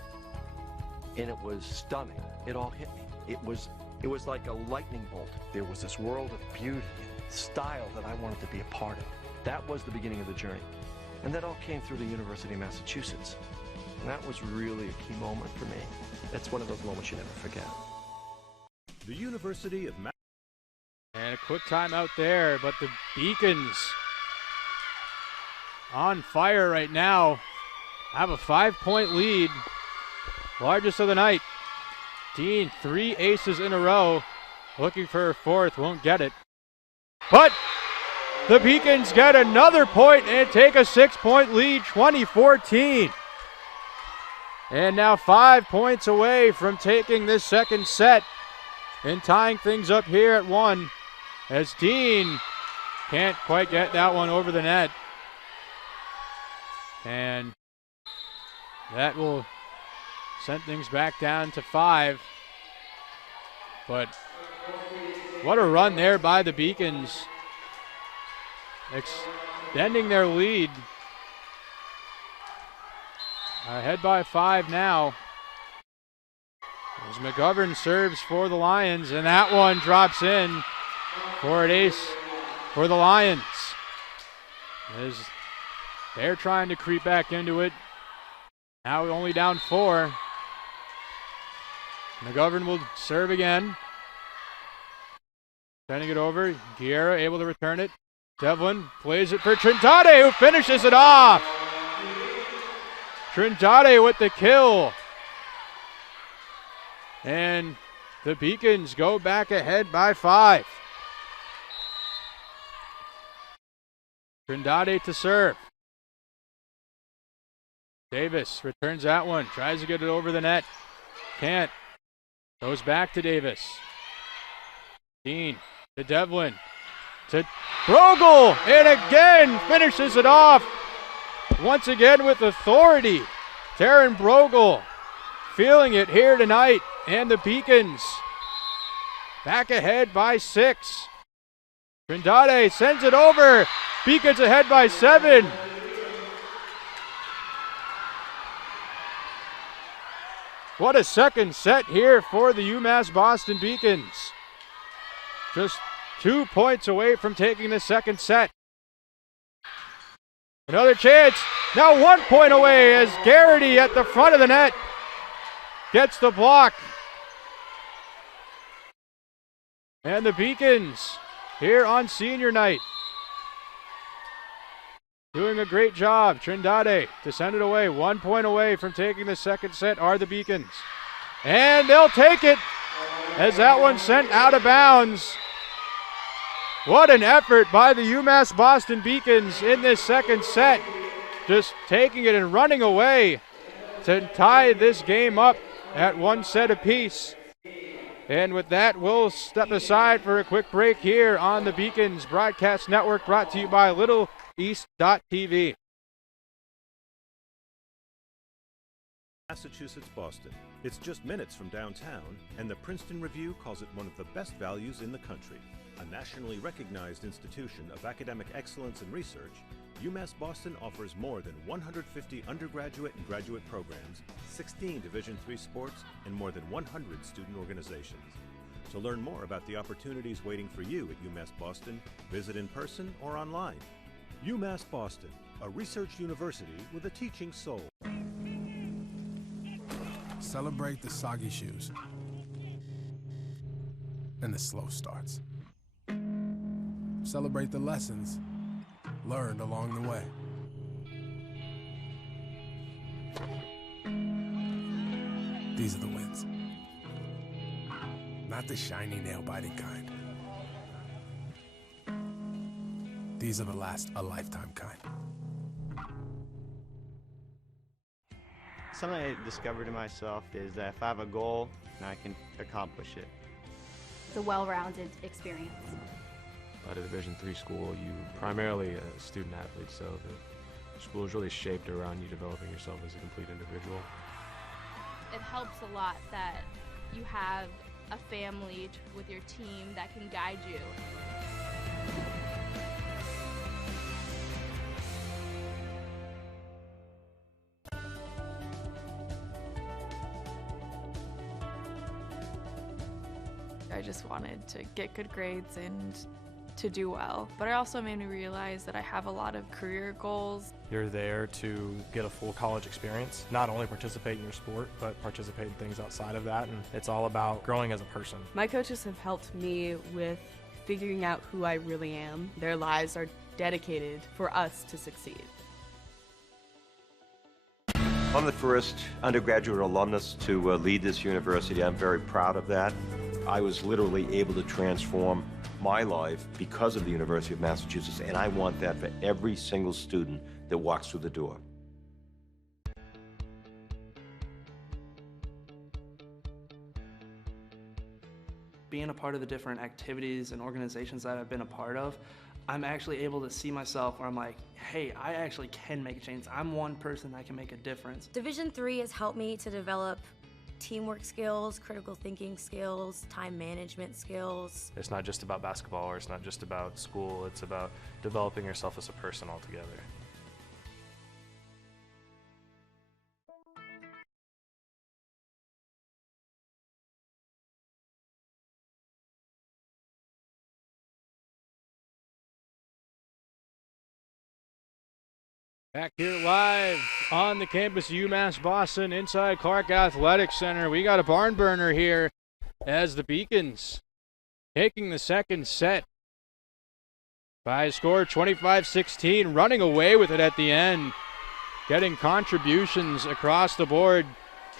And it was stunning. It all hit me. It was like a lightning bolt. There was this world of beauty and style that I wanted to be a part of. That was the beginning of the journey. And that all came through the University of Massachusetts. And that was really a key moment for me. That's one of those moments you never forget. The University of Massachusetts. And a quick timeout there, but the Beacons on fire right now. Have a 5-point lead. Largest of the night. Dean, 3 aces in a row. Looking for her 4th, won't get it. But the Beacons get another point and take a 6-point lead, 20-14. And now 5 points away from taking this second set and tying things up here at 1, as Dean can't quite get that one over the net. And that will send things back down to 5. But what a run there by the Beacons, extending their lead. Ahead by 5 now. As McGovern serves for the Lions, and that one drops in for an ace for the Lions. As they're trying to creep back into it. Now only down 4. McGovern will serve again. Sending it over. Guerra able to return it. Devlin plays it for Trindade, who finishes it off. Trindade with the kill. And the Beacons go back ahead by 5. Trindade to serve. Davis returns that one. Tries to get it over the net. Can't. Goes back to Davis. Dean to Devlin. To Brogel. And again finishes it off. Once again with authority. Taryn Brogel feeling it here tonight. And the Beacons back ahead by 6. Trindade sends it over. Beacons ahead by 7. What a second set here for the UMass Boston Beacons. Just 2 points away from taking the second set. Another chance. Now 1 point away as Garrity at the front of the net gets the block. And the Beacons here on senior night doing a great job. Trindade to send it away. 1 point away from taking the second set are the Beacons. And they'll take it as that one sent out of bounds. What an effort by the UMass Boston Beacons in this second set. Just taking it and running away to tie this game up at 1 set apiece. And with that, we'll step aside for a quick break here on the Beacons Broadcast Network, brought to you by LittleEast.tv. Massachusetts, Boston. It's just minutes from downtown, and the Princeton Review calls it one of the best values in the country. A nationally recognized institution of academic excellence and research, UMass Boston offers more than 150 undergraduate and graduate programs, 16 Division III sports, and more than 100 student organizations. To learn more about the opportunities waiting for you at UMass Boston, visit in person or online. UMass Boston, a research university with a teaching soul. Celebrate the soggy shoes and the slow starts. Celebrate the lessons learned along the way. These are the wins. Not the shiny, nail-biting kind. These are the last a lifetime kind. Something I discovered in myself is that if I have a goal, I can accomplish it. It's a well-rounded experience. At a Division III school, you primarily a student athlete, so the school is really shaped around you developing yourself as a complete individual. It helps a lot that you have a family with your team that can guide you. I just wanted to get good grades and to do well, but it also made me realize that I have a lot of career goals. You're there to get a full college experience, not only participate in your sport, but participate in things outside of that, and it's all about growing as a person. My coaches have helped me with figuring out who I really am. Their lives are dedicated for us to succeed. I'm the first undergraduate alumnus to lead this university. I'm very proud of that. I was literally able to transform my life because of the University of Massachusetts, and I want that for every single student that walks through the door. Being a part of the different activities and organizations that I've been a part of, I'm actually able to see myself where I'm like, hey, I actually can make a change. I'm one person that can make a difference. Division III has helped me to develop teamwork skills, critical thinking skills, time management skills. It's not just about basketball, or it's not just about school, it's about developing yourself as a person altogether. Back here live on the campus of UMass Boston inside Clark Athletic Center. We got a barn burner here as the Beacons taking the second set by a score 25-16, running away with it at the end, getting contributions across the board.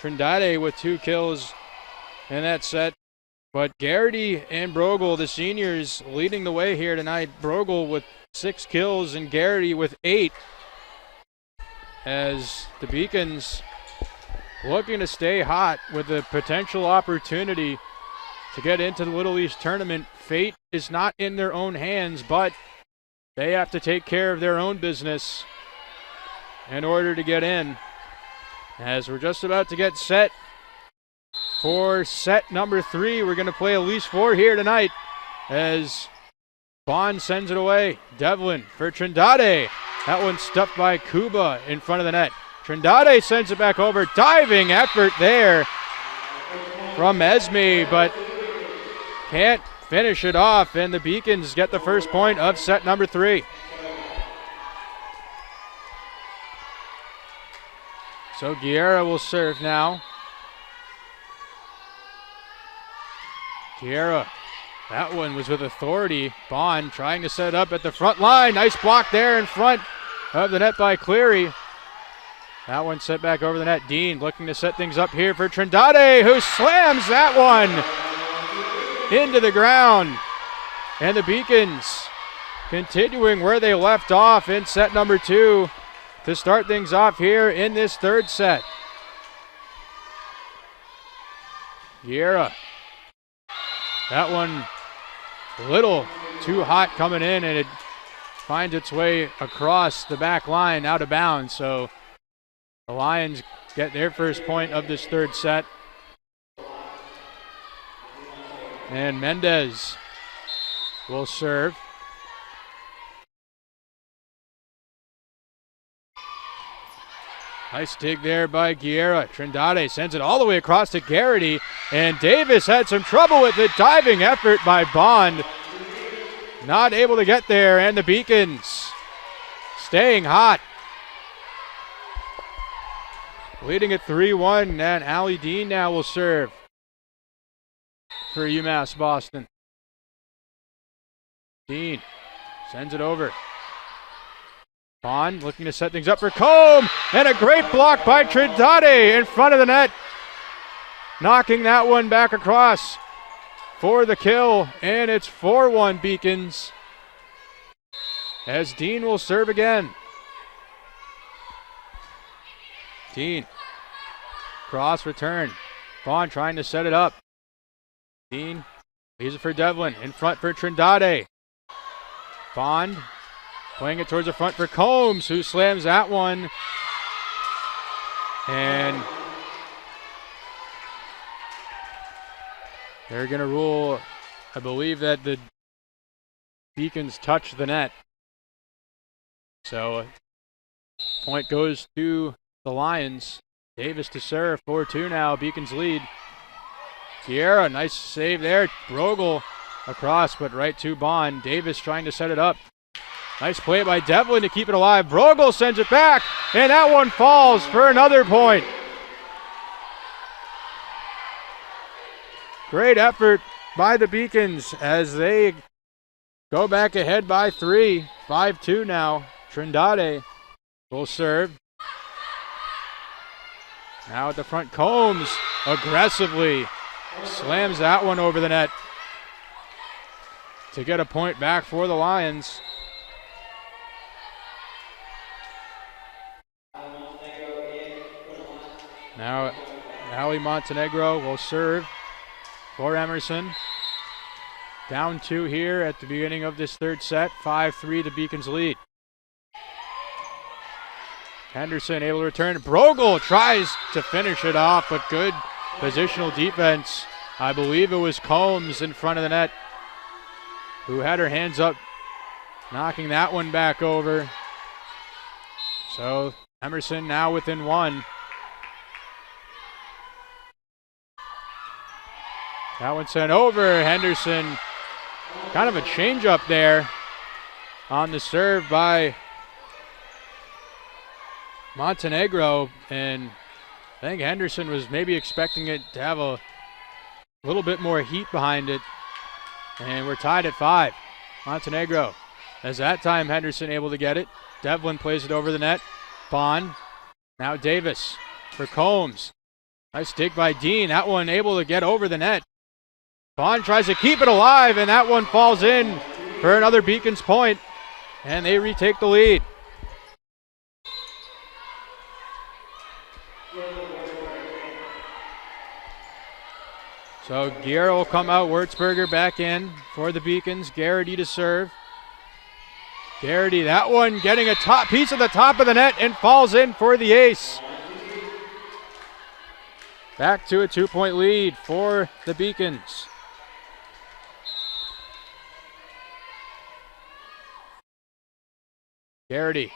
Trindade with 2 kills in that set. But Garrity and Brogel, the seniors, leading the way here tonight. Brogel with 6 kills and Garrity with 8. As the Beacons looking to stay hot with a potential opportunity to get into the Little East tournament. Fate is not in their own hands, but they have to take care of their own business in order to get in. As we're just about to get set for set number 3, we're going to play at least 4 here tonight as Bond sends it away. Devlin for Trindade. That one stuffed by Kuba in front of the net. Trindade sends it back over. Diving effort there from Esme, but can't finish it off, and the Beacons get the first point of set number 3. So Guerra will serve now. Guerra, that one was with authority. Bond trying to set up at the front line. Nice block there in front of the net by Cleary. That one set back over the net. Dean looking to set things up here for Trindade, who slams that one into the ground. And the Beacons continuing where they left off in set number 2 to start things off here in this third set. Guerra. That one a little too hot coming in, and it finds its way across the back line out of bounds. So the Lions get their first point of this third set. And Mendez will serve. Nice dig there by Guerra. Trindade sends it all the way across to Garrity, and Davis had some trouble with it. Diving effort by Bond. Not able to get there, and the Beacons staying hot. Leading at 3-1, and Allie Dean now will serve for UMass Boston. Dean sends it over. Bond looking to set things up for Combe, and a great block by Trindade in front of the net. Knocking that one back across for the kill, and it's 4-1 Beacons as Dean will serve again. Dean, cross return. Bond trying to set it up. Dean leaves it for Devlin, in front for Trindade. Bond playing it towards the front for Combs, who slams that one. And they're going to rule, I believe, that the Beacons touch the net. So point goes to the Lions. Davis to serve, 4-2 now, Beacons lead. Guerra, nice save there. Brogel across, but right to Bond. Davis trying to set it up. Nice play by Devlin to keep it alive. Brogel sends it back, and that one falls for another point. Great effort by the Beacons as they go back ahead by 3. 5-2 now. Trindade will serve. Now at the front, Combs aggressively slams that one over the net to get a point back for the Lions. Now Allie Montenegro will serve for Emerson. Down 2 here at the beginning of this third set. 5-3 the Beacons lead. Henderson able to return. Brogel tries to finish it off, but good positional defense. I believe it was Combs in front of the net who had her hands up, knocking that one back over. So Emerson now within 1. That one sent over. Henderson, kind of a change up there on the serve by Montenegro, and I think Henderson was maybe expecting it to have a little bit more heat behind it, and we're tied at 5. Montenegro, as that time Henderson able to get it. Devlin plays it over the net. Bond, now Davis for Combs. Nice dig by Dean. That one able to get over the net. Bond tries to keep it alive, and that one falls in for another Beacons point, and they retake the lead. So Guerra will come out, Wurtzberger back in for the Beacons. Garrity to serve. Garrity, that one getting a top piece of the top of the net and falls in for the ace. Back to a 2-point lead for the Beacons. Garrity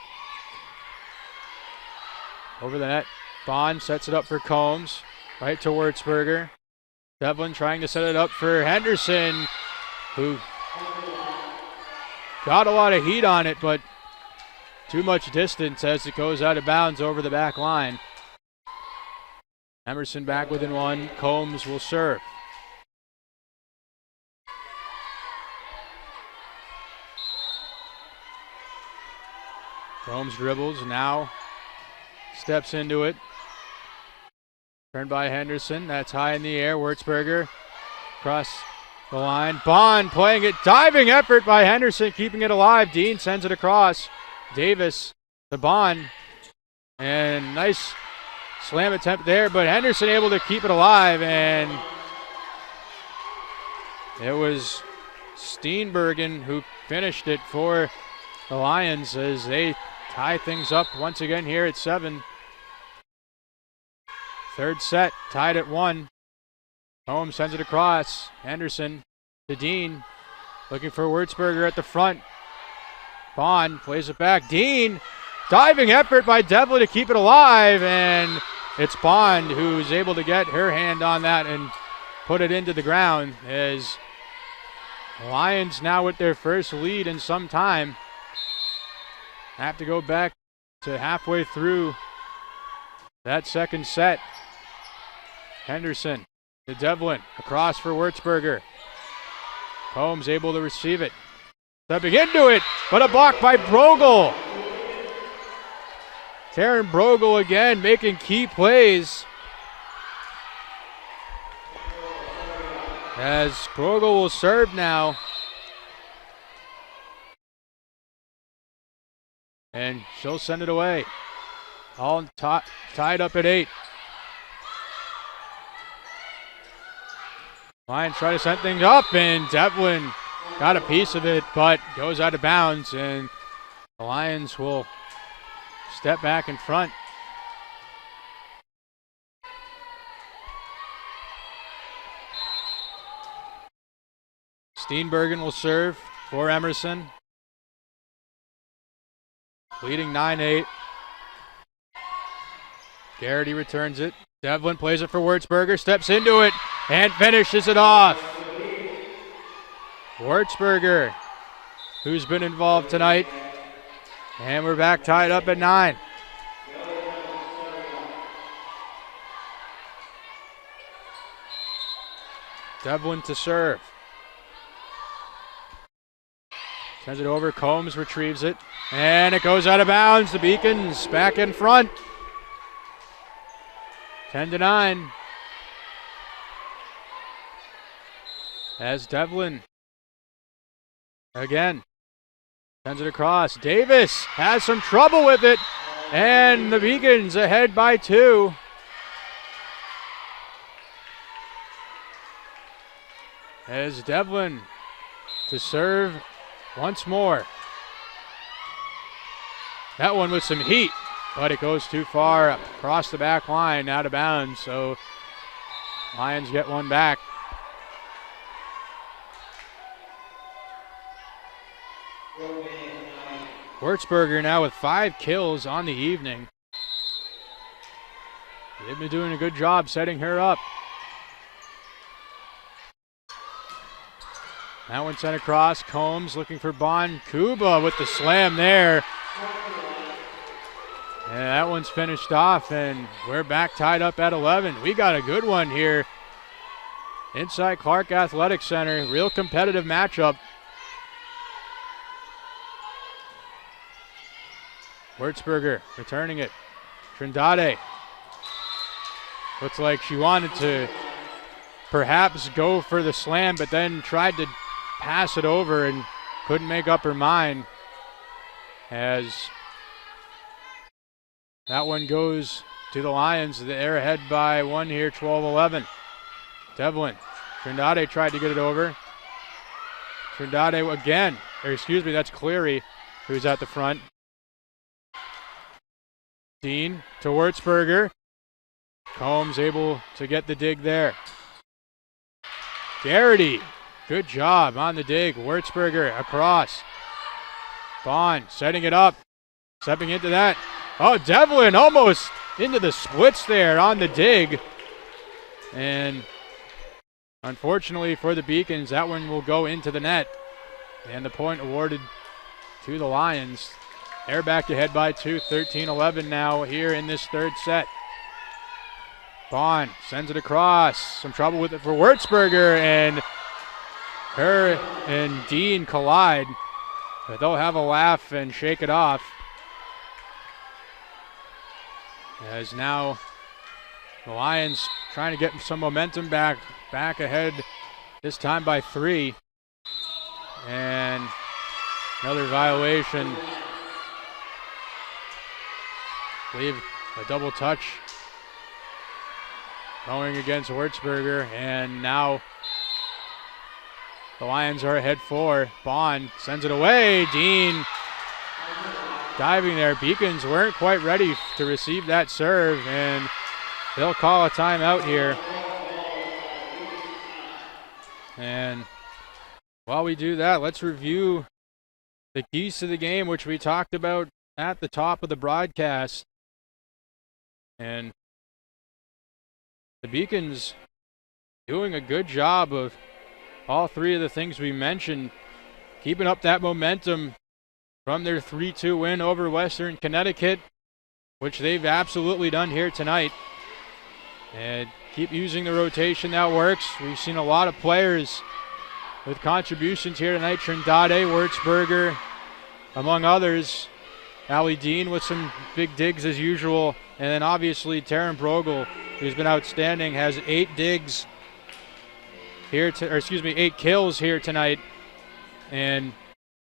over the net. Bond sets it up for Combs. Right to Wurtzberger. Devlin trying to set it up for Henderson, who got a lot of heat on it, but too much distance as it goes out of bounds over the back line. Emerson back within 1. Combs will serve. Combs dribbles, now steps into it. Turned by Henderson, that's high in the air. Wurzburger across the line. Bond playing it, diving effort by Henderson, keeping it alive. Dean sends it across. Davis to Bond, and nice slam attempt there, but Henderson able to keep it alive, and it was Steenbergen who finished it for the Lions as they tie things up once again here at 7. Third set, tied at 1. Holmes sends it across. Henderson to Dean, looking for Wurzburger at the front. Bond plays it back. Dean, diving effort by Devlin to keep it alive, and it's Bond who's able to get her hand on that and put it into the ground, as Lions now with their first lead in some time have to go back to halfway through that second set. Henderson to Devlin, across for Wurzburger. Combs able to receive it. Stepping into it, but a block by Brogel. Taryn Brogel again making key plays. As Brogel will serve now. And she'll send it away. All tied up at 8. Lions try to set things up, and Devlin got a piece of it, but goes out of bounds, and the Lions will step back in front. Steenbergen will serve for Emerson. Leading 9-8. Garrity returns it. Devlin plays it for Wurzburger, steps into it, and finishes it off. Wurzburger, who's been involved tonight. And we're back tied up at 9. Devlin to serve. Sends it over, Combs retrieves it, and it goes out of bounds. The Beacons back in front. 10-9. As Devlin again sends it across. Davis has some trouble with it, and the Beacons ahead by 2. As Devlin to serve once more. That one with some heat, but it goes too far across the back line, out of bounds, so Lions get one back. Wurzburger now with 5 kills on the evening. They've been doing a good job setting her up. That one sent across. Combs looking for Bond. Kuba with the slam there. And that one's finished off, and we're back tied up at 11. We got a good one here inside Clark Athletic Center. Real competitive matchup. Wurzburger returning it. Trindade. Looks like she wanted to perhaps go for the slam, but then tried to pass it over and couldn't make up her mind, as that one goes to the Lions. They're ahead by 1 here, 12-11. Devlin. Trindade tried to get it over. Trindade again, or excuse me, that's Cleary who's at the front. Dean to Wurzburger. Combs able to get the dig there. Garrity, good job on the dig. Wurzburger across. Bond setting it up, stepping into that. Oh, Devlin almost into the splits there on the dig. And unfortunately for the Beacons, that one will go into the net. And the point awarded to the Lions. They're back ahead by 2, 13-11 now here in this third set. Bond sends it across. Some trouble with it for Wurzburger, and her and Dean collide. But they'll have a laugh and shake it off. As now the Lions trying to get some momentum back ahead, this time by 3. And another violation. I believe a double touch going against Wurzburger, and now the Lions are ahead 4. Bond sends it away. Dean diving there. Beacons weren't quite ready to receive that serve, and they'll call a timeout here. And while we do that, let's review the keys to the game, which we talked about at the top of the broadcast. And the Beacons doing a good job of all 3 of the things we mentioned, keeping up that momentum from their 3-2 win over Western Connecticut, which they've absolutely done here tonight. And keep using the rotation that works. We've seen a lot of players with contributions here tonight. Trindade, Wurzburger, among others. Allie Dean with some big digs as usual. And then obviously Taryn Brogel, who's been outstanding, has 8 digs here, 8 kills here tonight. And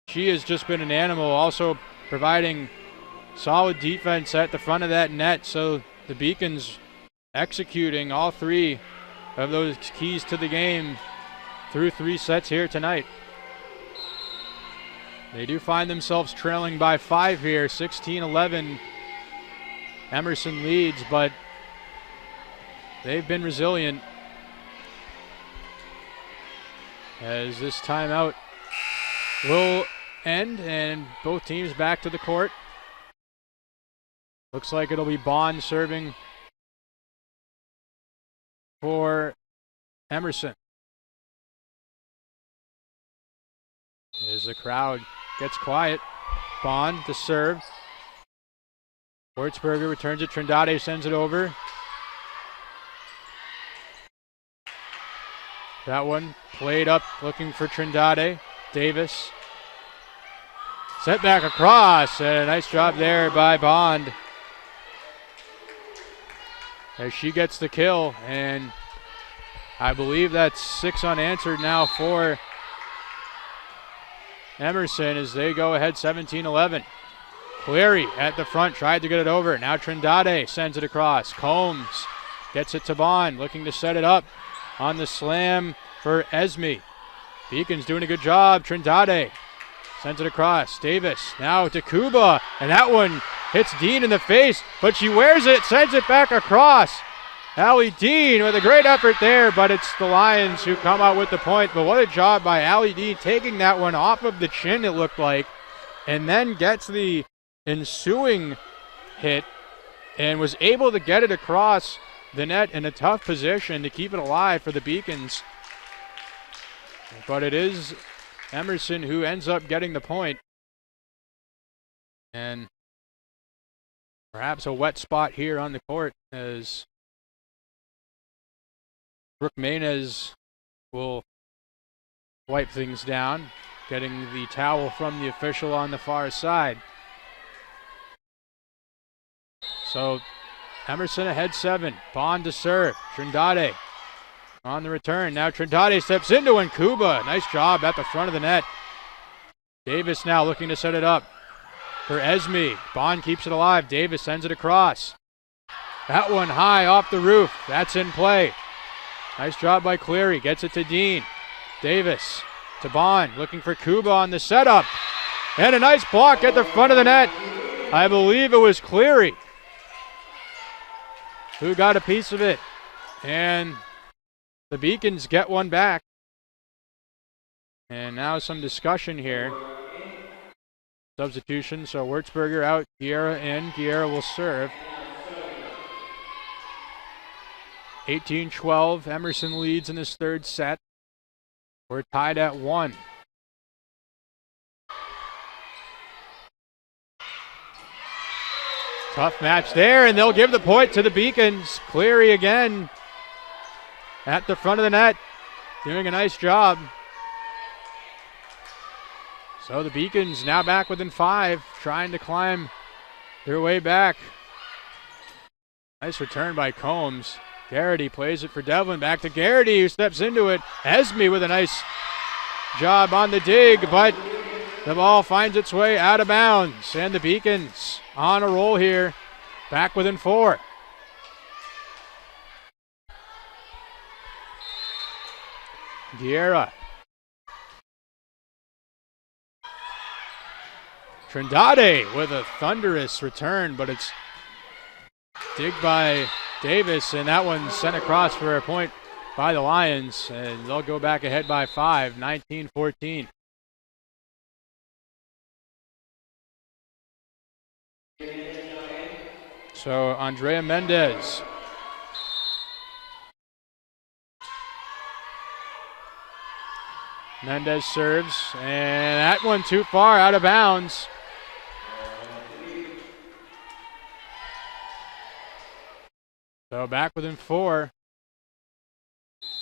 she has just been an animal, also providing solid defense at the front of that net. So the Beacons executing all 3 of those keys to the game through 3 sets here tonight. They do find themselves trailing by 5 here, 16-11. Emerson leads, but they've been resilient. As this timeout will end and both teams back to the court. Looks like it'll be Bond serving for Emerson. As the crowd gets quiet, Bond to serve. Wurzburger returns it. Trindade sends it over. That one played up, looking for Trindade. Davis. Set back across, and a nice job there by Bond. As she gets the kill, and I believe that's 6 unanswered now for Emerson as they go ahead 17-11. Cleary at the front, tried to get it over. Now Trindade sends it across. Combs gets it to Bond, looking to set it up on the slam for Esme. Beacon's doing a good job. Trindade sends it across. Davis now to Kuba, and that one hits Dean in the face, but she wears it, sends it back across. Allie Dean with a great effort there, but it's the Lions who come out with the point. But what a job by Allie Dean, taking that one off of the chin, it looked like, and then gets the ensuing hit and was able to get it across the net in a tough position to keep it alive for the Beacons. But it is Emerson who ends up getting the point. And perhaps a wet spot here on the court as Brooke Maynez will wipe things down, getting the towel from the official on the far side. So Emerson ahead 7. Bond to serve. Trindade on the return. Now Trindade steps into and Kuba. Nice job at the front of the net. Davis now looking to set it up for Esme. Bond keeps it alive. Davis sends it across. That one high off the roof. That's in play. Nice job by Cleary. Gets it to Dean. Davis to Bond. Looking for Kuba on the setup. And a nice block at the front of the net. I believe it was Cleary who got a piece of it. And the Beacons get one back. And now some discussion here. Substitution, so Wurzburger out, Guerra in. Guerra will serve. 18-12, Emerson leads in this third set. We're tied at 1. Tough match there, and they'll give the point to the Beacons. Cleary again at the front of the net, doing a nice job. So the Beacons now back within 5, trying to climb their way back. Nice return by Combs. Garrity plays it for Devlin. Back to Garrity, who steps into it. Esme with a nice job on the dig, but the ball finds its way out of bounds. And the Beacons on a roll here. Back within 4. Guerra. Trindade with a thunderous return, but it's digged by Davis, and that one's sent across for a point by the Lions, and they'll go back ahead by 5, 19-14. So Andrea Mendez. Mendez serves, and that one too far, out of bounds. So back within 4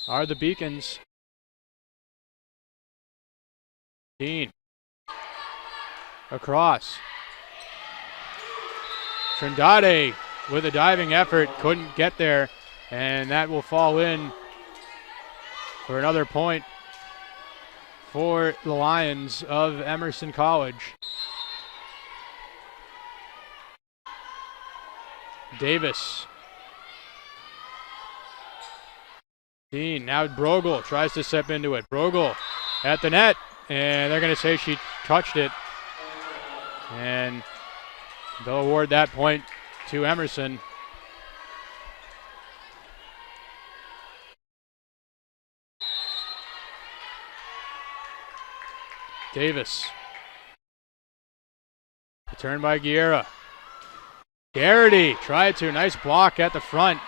are the Beacons. Dean. Across. Trindade with a diving effort, couldn't get there, and that will fall in for another point for the Lions of Emerson College. Davis. Dean, now Brogel tries to step into it. Brogel at the net, and they're going to say she touched it. And they'll award that point to Emerson. Davis. Return by Guerra. Garrity tried to. Nice block at the front.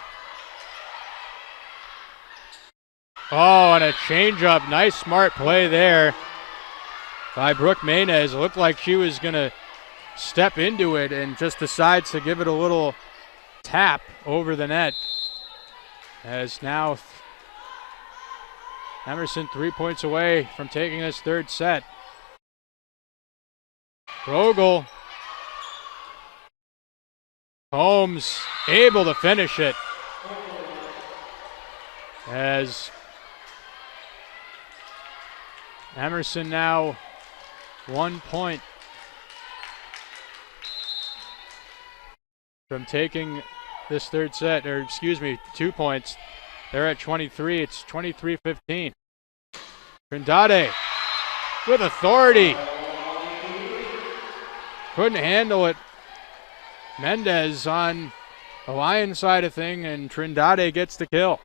Oh, and a changeup. Nice smart play there by Brooke Maynez. It looked like she was going to step into it and just decides to give it a little tap over the net. As now Emerson 3 points away from taking this third set. Brogel. Holmes able to finish it. As Emerson now 1 point from taking this third set, or excuse me, 2 points. They're at 23. It's 23-15. Trindade with authority. Couldn't handle it. Mendez on the Lions side of thing, and Trindade gets the kill.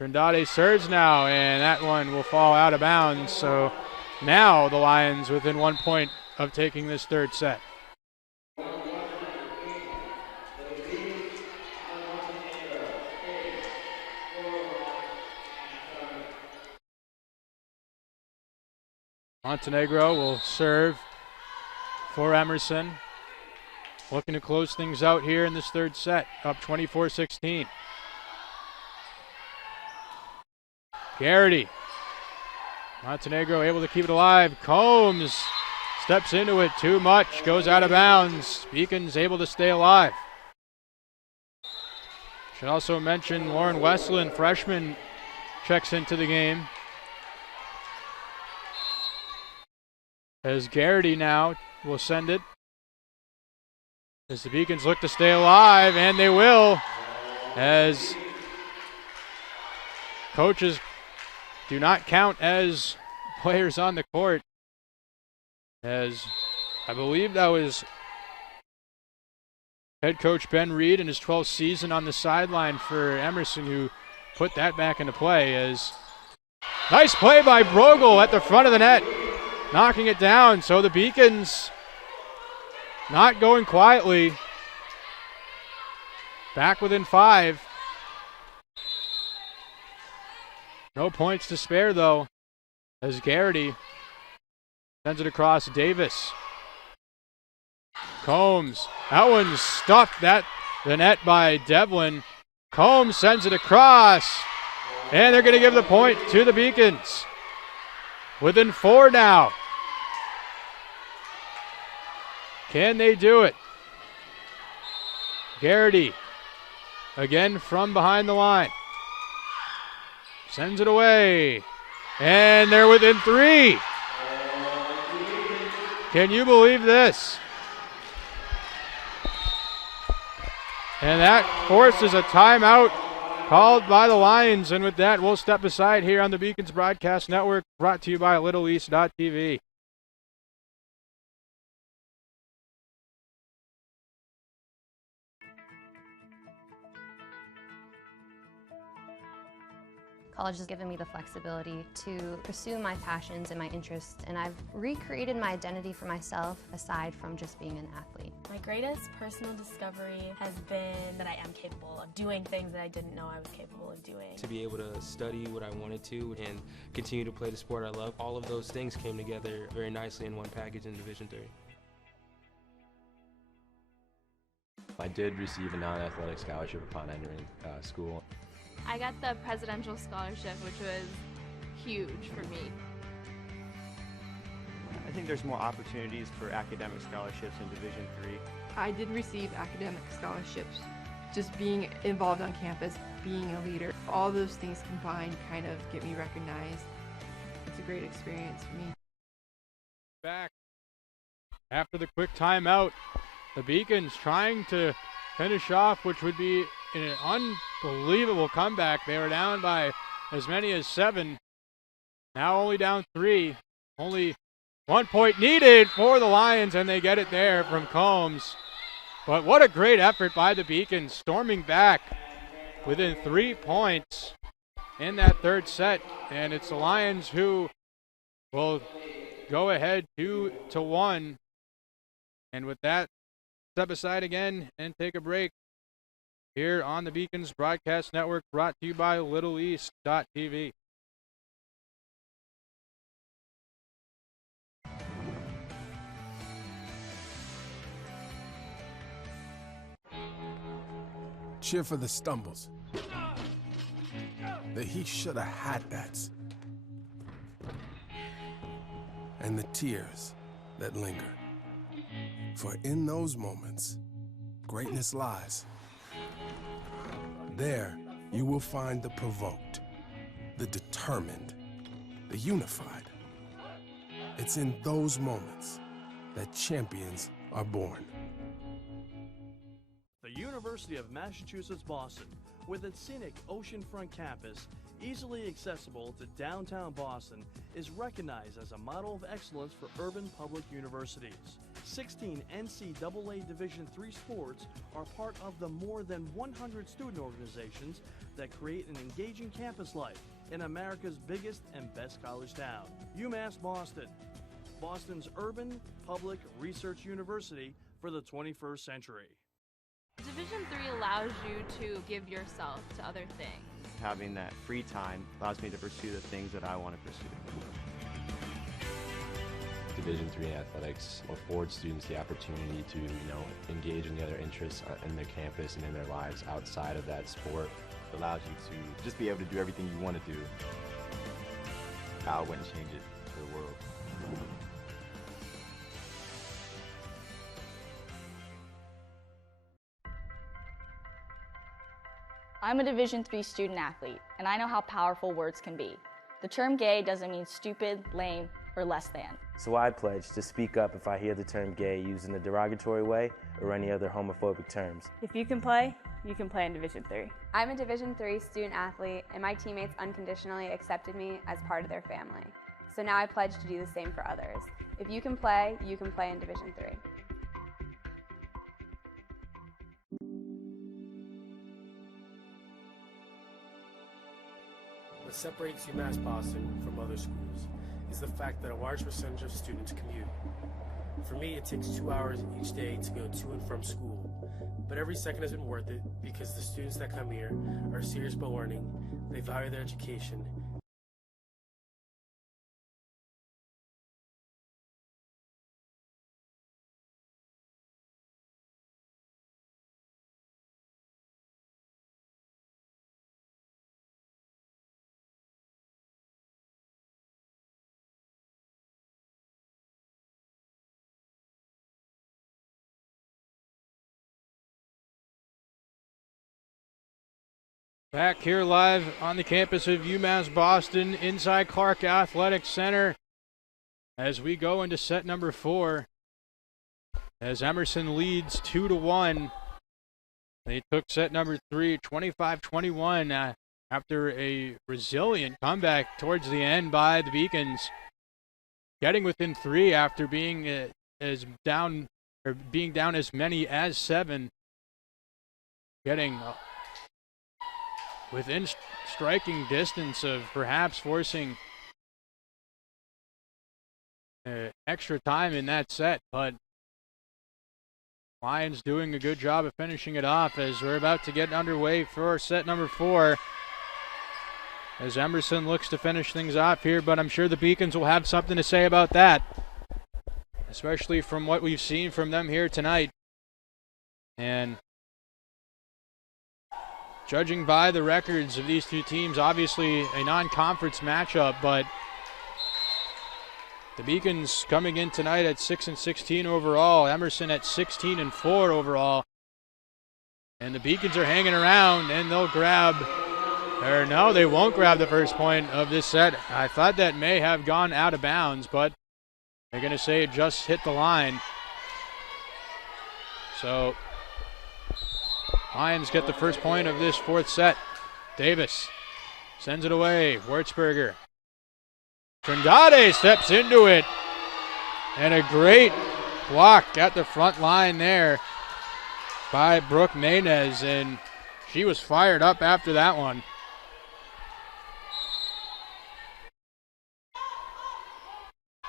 Trindade serves now, and that one will fall out of bounds. So now the Lions within 1 point of taking this third set. Montenegro will serve for Emerson. Looking to close things out here in this third set, up 24-16. Garrity. Montenegro able to keep it alive. Combs steps into it too much, goes out of bounds. Beacon's able to stay alive. Should also mention Lauren Westland, freshman, checks into the game. As Garrity now will send it. As the Beacons look to stay alive, and they will, as coaches do not count as players on the court. As I believe that was head coach Ben Reed in his 12th season on the sideline for Emerson who put that back into play. As nice play by Brogel at the front of the net, knocking it down. So the Beacons not going quietly. Back within 5. No points to spare though, as Garrity sends it across Davis. Combs, that one stuffed the net by Devlin. Combs sends it across, and they're going to give the point to the Beacons. Within 4 now. Can they do it? Garrity again from behind the line. Sends it away. And they're within 3. Can you believe this? And that forces a timeout called by the Lions. And with that, we'll step aside here on the Beacons Broadcast Network, brought to you by LittleEast.tv. College has given me the flexibility to pursue my passions and my interests, and I've recreated my identity for myself aside from just being an athlete. My greatest personal discovery has been that I am capable of doing things that I didn't know I was capable of doing. To be able to study what I wanted to and continue to play the sport I love, all of those things came together very nicely in one package in Division III. I did receive a non-athletic scholarship upon entering school. I got the presidential scholarship, which was huge for me. I think there's more opportunities for academic scholarships in Division III. I did receive academic scholarships. Just being involved on campus, being a leader, all those things combined kind of get me recognized. It's a great experience for me. Back after the quick timeout, the Beacons trying to finish off, which would be in an unbelievable comeback. They were down by as many as 7. Now only down 3. Only 1 point needed for the Lions, and they get it there from Combs. But what a great effort by the Beacons, storming back within 3 points in that third set. And it's the Lions who will go ahead 2-1. And with that, step aside again and take a break here on the Beacons Broadcast Network, brought to you by LittleEast.tv. Cheer for the stumbles. The he shoulda had that's. And the tears that linger. For in those moments, greatness lies. There, you will find the provoked, the determined, the unified. It's in those moments that champions are born. The University of Massachusetts Boston, with its scenic oceanfront campus, easily accessible to downtown Boston, is recognized as a model of excellence for urban public universities. 16 NCAA Division III sports are part of the more than 100 student organizations that create an engaging campus life in America's biggest and best college town. UMass Boston, Boston's urban public research university for the 21st century. Division III allows you to give yourself to other things. Having that free time allows me to pursue the things that I want to pursue. Division III athletics affords students the opportunity to, engage in the other interests in their campus and in their lives outside of that sport. It allows you to just be able to do everything you want to do. I wouldn't change it for the world. I'm a Division III student athlete, and I know how powerful words can be. The term gay doesn't mean stupid, lame, or less than. So I pledge to speak up if I hear the term gay used in a derogatory way or any other homophobic terms. If you can play in Division III. I'm a Division III student athlete, and my teammates unconditionally accepted me as part of their family. So now I pledge to do the same for others. If you can play in Division III. What separates UMass Boston from other schools is the fact that a large percentage of students commute. For me, it takes 2 hours each day to go to and from school, but every second has been worth it because the students that come here are serious about learning, they value their education, Back here live on the campus of UMass Boston inside Clark Athletic Center as we go into set number 4. As Emerson leads 2-1. They took set number 3, 25-21 after a resilient comeback towards the end by the Beacons. Getting within 3 after being down as many as 7. Getting within striking distance of perhaps forcing extra time in that set, but Lions doing a good job of finishing it off as we're about to get underway for set number 4. As Emerson looks to finish things off here, but I'm sure the Beacons will have something to say about that, especially from what we've seen from them here tonight. And judging by the records of these two teams, obviously a non-conference matchup, but the Beacons coming in tonight at 6-16 overall, Emerson at 16-4 overall. And the Beacons are hanging around, and they'll grab, or no, they won't grab the first point of this set. I thought that may have gone out of bounds, but they're going to say it just hit the line. So Lions get the first point of this 4th set. Davis sends it away. Wurzburger. Trindade steps into it. And a great block at the front line there by Brooke Maynez. And she was fired up after that one.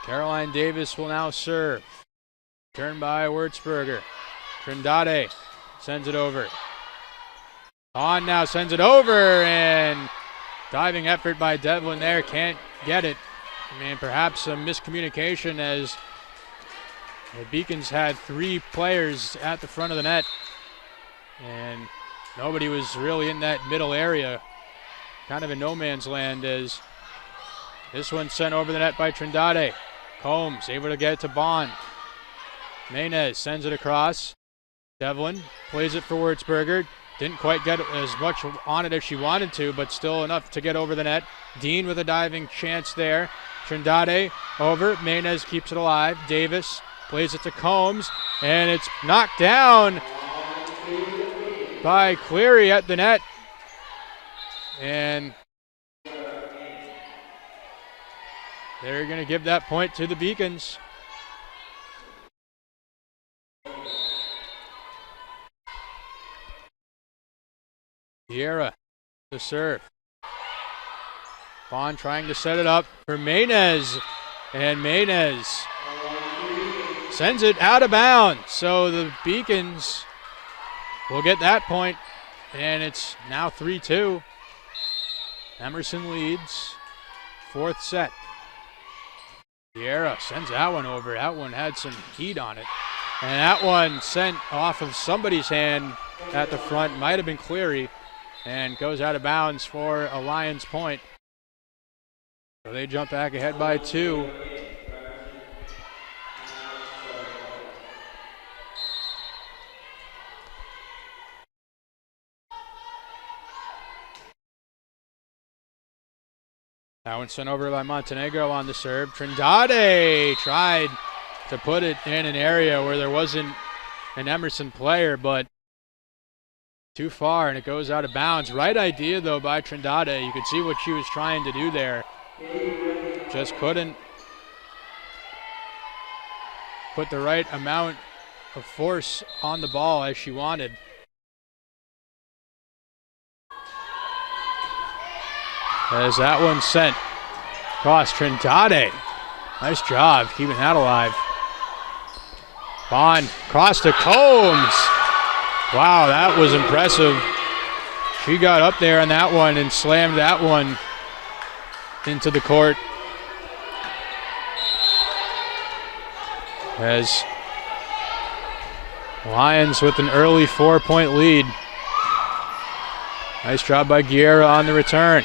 Caroline Davis will now serve. Turned by Wurzburger. Trindade sends it over. On now sends it over, and diving effort by Devlin there, can't get it. And perhaps some miscommunication as the Beacons had 3 players at the front of the net, and nobody was really in that middle area. Kind of a no man's land as this one sent over the net by Trindade. Combs able to get it to Bond. Maynez sends it across. Devlin plays it for Wurzburger. Didn't quite get as much on it as she wanted to, but still enough to get over the net. Dean with a diving chance there. Trindade over. Maynez keeps it alive. Davis plays it to Combs, and it's knocked down by Cleary at the net. And they're going to give that point to the Beacons. Vieira to serve. Bond trying to set it up for Maynez, and Maynez sends it out of bounds. So the Beacons will get that point, and it's now 3-2. Emerson leads 4th set. Vieira sends that one over. That one had some heat on it. And that one sent off of somebody's hand at the front. Might have been Cleary. And goes out of bounds for a Lions point. So they jump back ahead by 2. That one sent over by Montenegro on the serve. Trindade tried to put it in an area where there wasn't an Emerson player, but too far, and it goes out of bounds. Right idea, though, by Trindade. You could see what she was trying to do there. Just couldn't put the right amount of force on the ball as she wanted. As that one sent across. Trindade. Nice job keeping that alive. Bond across to Combs. Wow, that was impressive. She got up there on that one and slammed that one into the court. As Lions with an early 4-point lead. Nice job by Guerra on the return.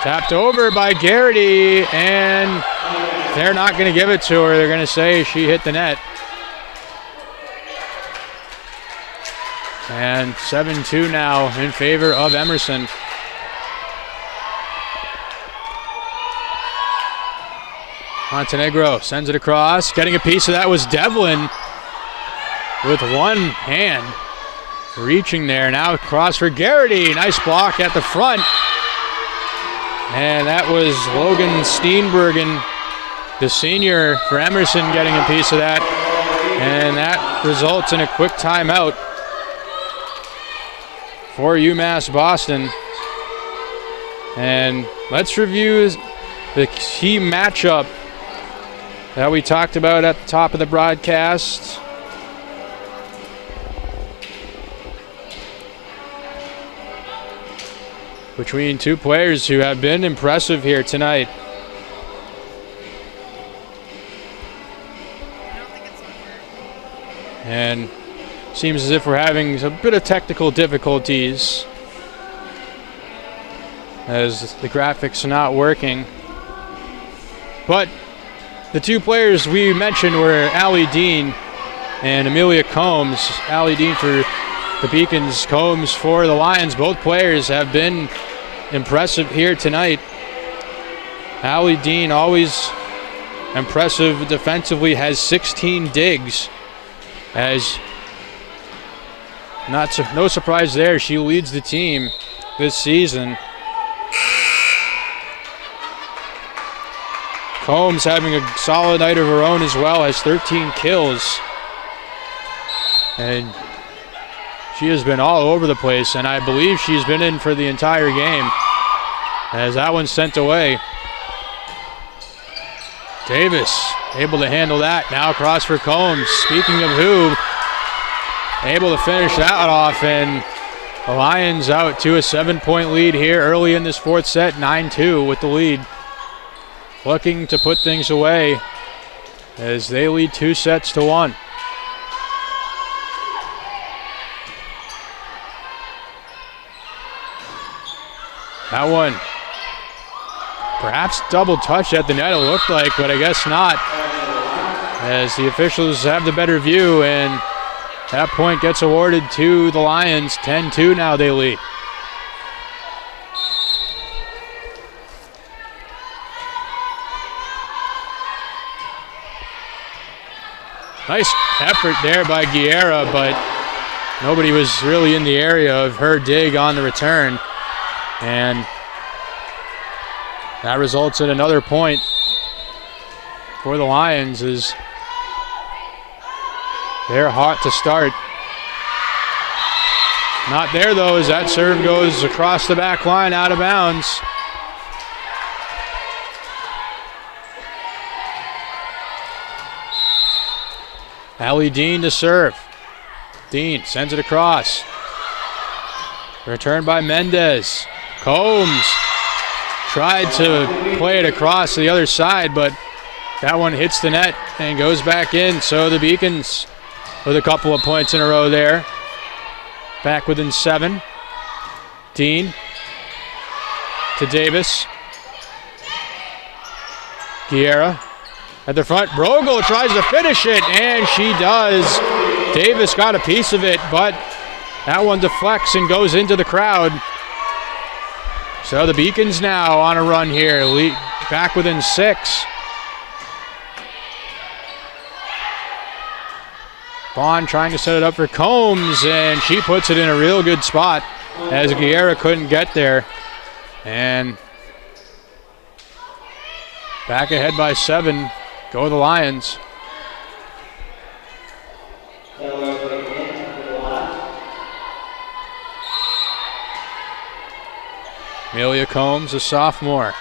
Tapped over by Garrity, and they're not going to give it to her. They're going to say she hit the net. And 7-2 now in favor of Emerson. Montenegro sends it across. Getting a piece of that was Devlin with one hand. Reaching there. Now across for Garrity. Nice block at the front. And that was Logan Steenbergen, the senior for Emerson, getting a piece of that. And that results in a quick timeout for UMass Boston. And let's review the key matchup that we talked about at the top of the broadcast. Between two players who have been impressive here tonight. And seems as if we're having a bit of technical difficulties as the graphics are not working. But the two players we mentioned were Allie Dean and Amelia Combs. Allie Dean for the Beacons, Combs for the Lions. Both players have been impressive here tonight. Allie Dean, always impressive defensively, has 16 digs. As no surprise there, she leads the team this season. Combs having a solid night of her own as well, has 13 kills. And she has been all over the place, and I believe she's been in for the entire game. As that one's sent away. Davis able to handle that. Now across for Combs. Speaking of who, able to finish that off, and the Lions out to a 7-point lead here early in this fourth set, 9-2 with the lead. Looking to put things away as they lead 2-1. That one, perhaps double touch at the net, it looked like, but I guess not, as the officials have the better view, and that point gets awarded to the Lions. 10-2 now they lead. Nice effort there by Guerra, but nobody was really in the area of her dig on the return. And that results in another point for the Lions as they're hot to start. Not there though, as that serve goes across the back line out of bounds. Allie Dean to serve. Dean sends it across. Returned by Mendez. Combs tried to play it across to the other side, but that one hits the net and goes back in. So the Beacons with a couple of points in a row there. Back within 7. Dean to Davis. Guerra at the front. Brogel tries to finish it, and she does. Davis got a piece of it, but that one deflects and goes into the crowd. So the Beacons now on a run here, back within 6. Vaughn trying to set it up for Combs, and she puts it in a real good spot as Guerra couldn't get there. And back ahead by 7, go the Lions. Amelia Combs, a sophomore,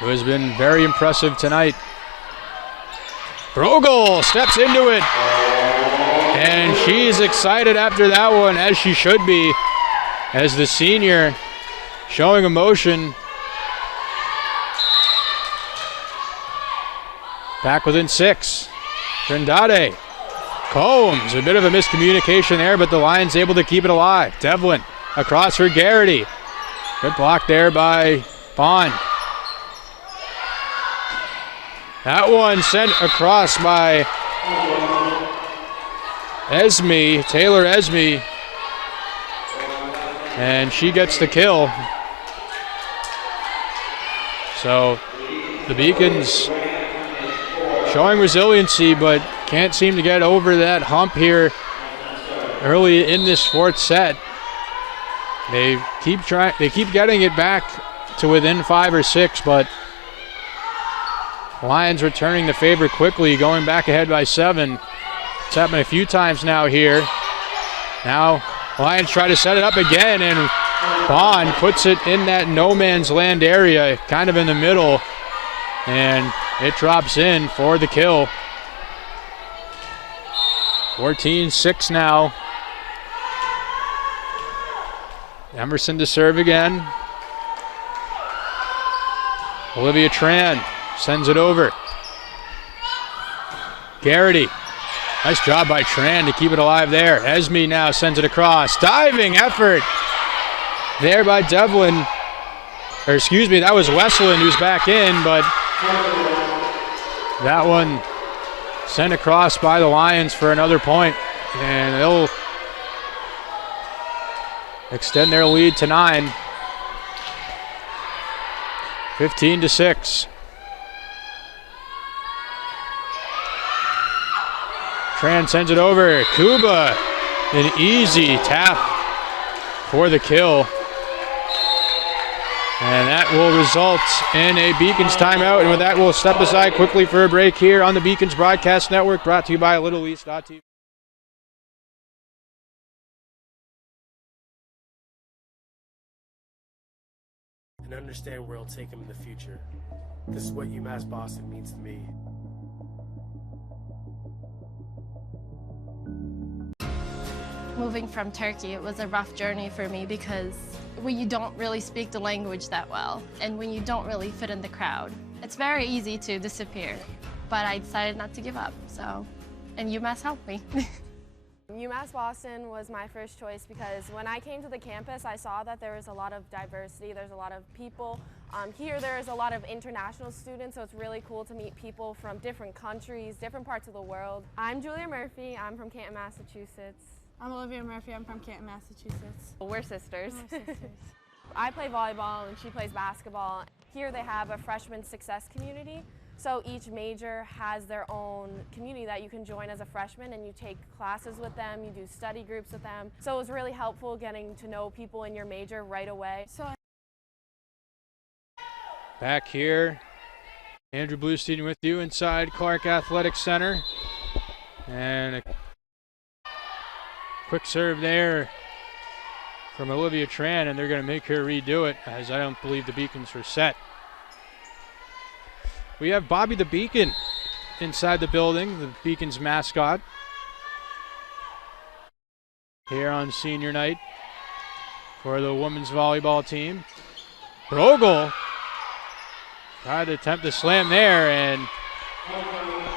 who has been very impressive tonight. Brogel steps into it, and she's excited after that one, as she should be, as the senior showing emotion. Back within 6. Trindade. Combs, a bit of a miscommunication there, but the Lions able to keep it alive. Devlin across for Garrity. Good block there by Vaughn. That one sent across by Esme, Taylor Esme, and she gets the kill. So the Beacons showing resiliency, but can't seem to get over that hump here early in this fourth set. They keep getting it back to within 5 or 6, but Lions returning the favor quickly, going back ahead by 7. It's happened a few times now here. Now Lions try to set it up again, and Bond puts it in that no man's land area, kind of in the middle, and it drops in for the kill. 14-6 now. Emerson to serve again. Olivia Tran sends it over. Garrity. Nice job by Tran to keep it alive there. Esme now sends it across. Diving effort there by Devlin. Or excuse me, that was Wesleyan who's back in, but that one sent across by the Lions for another point, and they'll extend their lead to 9. 15-6. Tran sends it over. Kuba, an easy tap for the kill. And that will result in a Beacons timeout. And with that, we'll step aside quickly for a break here on the Beacons Broadcast Network, brought to you by LittleEast.tv. And understand where it'll take them in the future. This is what UMass Boston means to me. Moving from Turkey, it was a rough journey for me because when you don't really speak the language that well and when you don't really fit in the crowd, it's very easy to disappear. But I decided not to give up, and UMass helped me. UMass Boston was my first choice because when I came to the campus, I saw that there was a lot of diversity, there's a lot of people. Here there is a lot of international students, so it's really cool to meet people from different countries, different parts of the world. I'm Julia Murphy, I'm from Canton, Massachusetts. I'm Olivia Murphy, I'm from Canton, Massachusetts. We're sisters. Oh, we're sisters. I play volleyball and she plays basketball. Here they have a freshman success community. So each major has their own community that you can join as a freshman, and you take classes with them, you do study groups with them. So it was really helpful getting to know people in your major right away. Back here, Andrew Bluestein with you inside Clark Athletic Center. And a quick serve there from Olivia Tran, and they're going to make her redo it, as I don't believe the Beacons are set. We have Bobby the Beacon inside the building, the Beacons mascot, here on senior night for the women's volleyball team. Brogel tried to attempt the slam there, and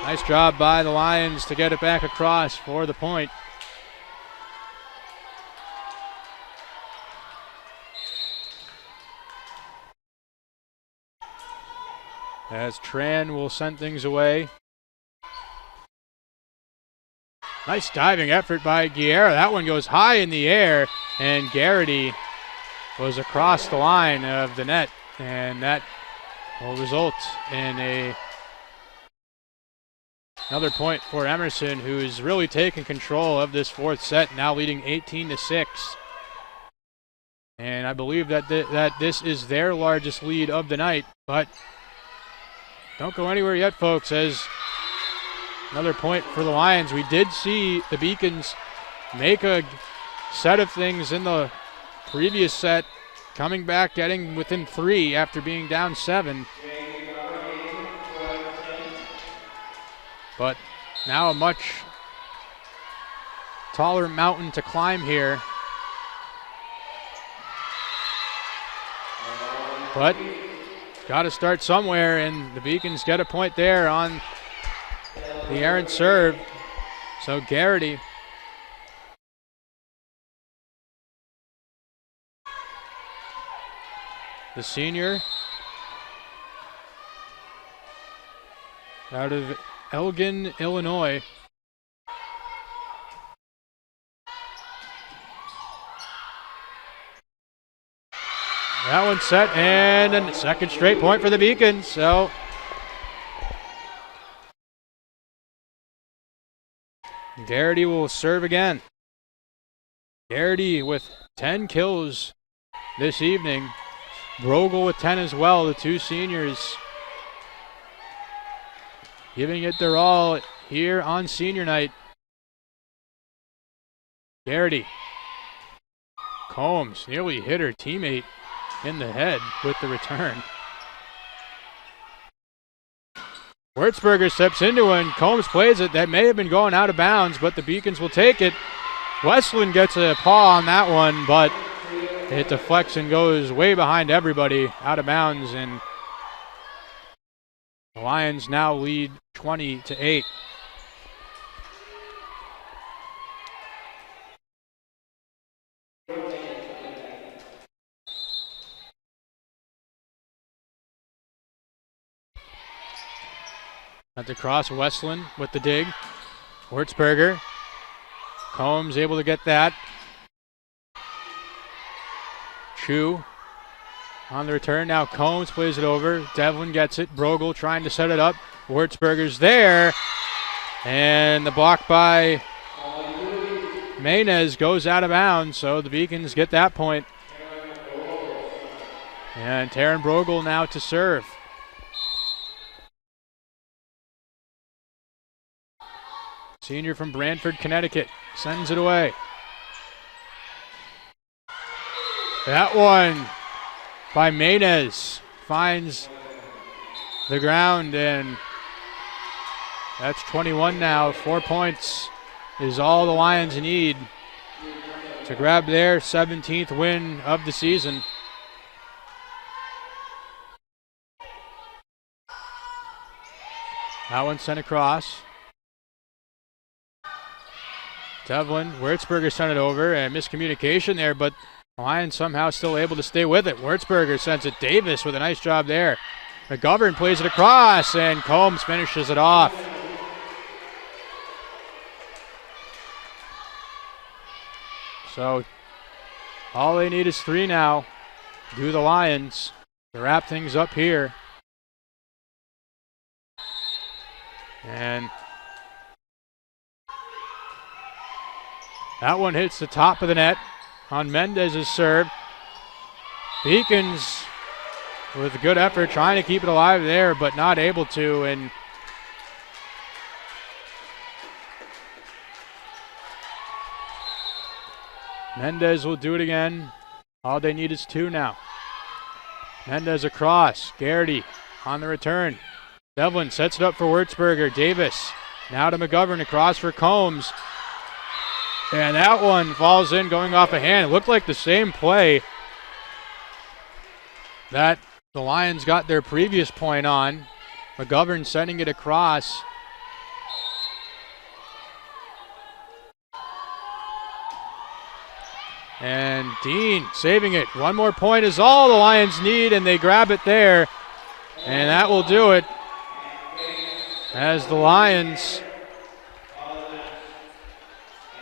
nice job by the Lions to get it back across for the point. As Tran will send things away. Nice diving effort by Guerra. That one goes high in the air, and Garrity was across the line of the net, and that will result in another point for Emerson, who is really taking control of this fourth set, now leading 18-6. And I believe that this is their largest lead of the night, but don't go anywhere yet, folks, as another point for the Lions. We did see the Beacons make a set of things in the previous set, coming back, getting within 3 after being down 7. But now a much taller mountain to climb here. But got to start somewhere, and the Beacons get a point there on the errant serve. So Garrity the senior out of Elgin, Illinois. That one's set, and a second straight point for the Beacons. So Garrity will serve again. Garrity with 10 kills this evening. Brogel with 10 as well, the two seniors giving it their all here on senior night. Garrity. Combs nearly hit her teammate in the head with the return. Wurzburger steps into it, and Combs plays it. That may have been going out of bounds, but the Beacons will take it. Westland gets a paw on that one, but it deflects and goes way behind everybody, out of bounds, and the Lions now lead 20-8. At the cross, Westland with the dig. Wurzburger. Combs able to get that. Chu on the return. Now Combs plays it over. Devlin gets it. Brogel trying to set it up. Wurzburger's there. And the block by Maynes goes out of bounds, so the Beacons get that point. And Taryn Brogel now to serve. Senior from Brantford, Connecticut, sends it away. That one by Maynes finds the ground, and that's 21 now. 4 points is all the Lions need to grab their 17th win of the season. That one sent across. Devlin, Wurzburger sent it over, and miscommunication there, but Lions somehow still able to stay with it. Wurzburger sends it. Davis with a nice job there. McGovern plays it across, and Combs finishes it off. So all they need is 3 now. Do the Lions to wrap things up here. And that one hits the top of the net on Mendez's serve. Beacons with a good effort trying to keep it alive there, but not able to. And Mendez will do it again. All they need is 2 now. Mendez across. Garrity on the return. Devlin sets it up for Wurzburger. Davis now to McGovern across for Combs. And that one falls in, going off a hand. It looked like the same play that the Lions got their previous point on. McGovern sending it across. And Dean saving it. 1 more point is all the Lions need, and they grab it there. And that will do it, as the Lions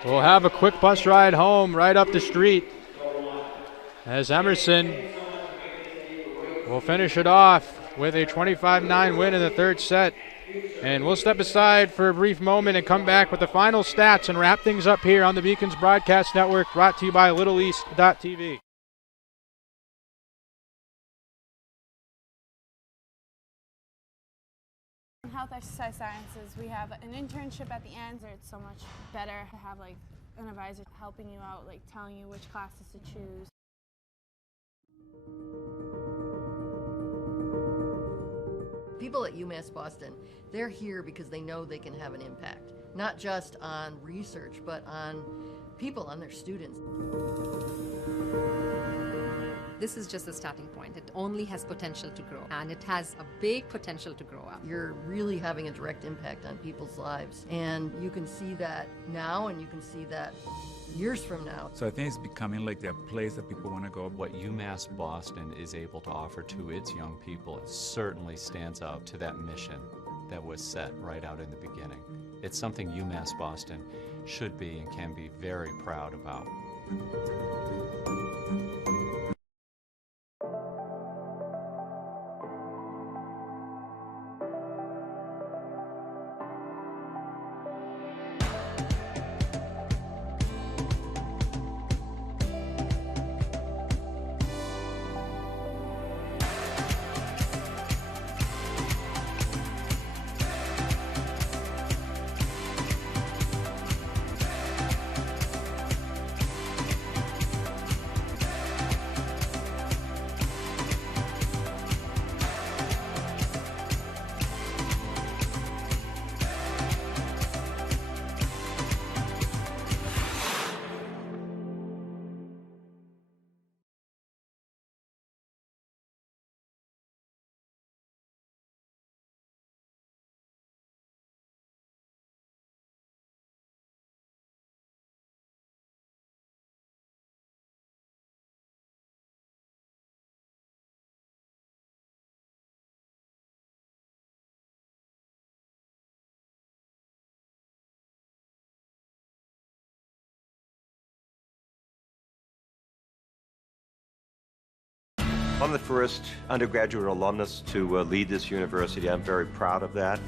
will have a quick bus ride home right up the street, as Emerson will finish it off with a 25-9 win in the 3rd set. And we'll step aside for a brief moment and come back with the final stats and wrap things up here on the Beacons Broadcast Network, brought to you by LittleEast.tv. In health exercise sciences, we have an internship at the end, so it's so much better to have like an advisor helping you out, like telling you which classes to choose. People at UMass Boston, they're here because they know they can have an impact, not just on research, but on people, on their students. This is just the starting point. It only has potential to grow, and it has a big potential to grow up. You're really having a direct impact on people's lives, and you can see that now, and you can see that years from now. So I think it's becoming like the place that people want to go. What UMass Boston is able to offer to its young people, it certainly stands out to that mission that was set right out in the beginning. It's something UMass Boston should be and can be very proud about. I'm the first undergraduate alumnus to lead this university. I'm very proud of that.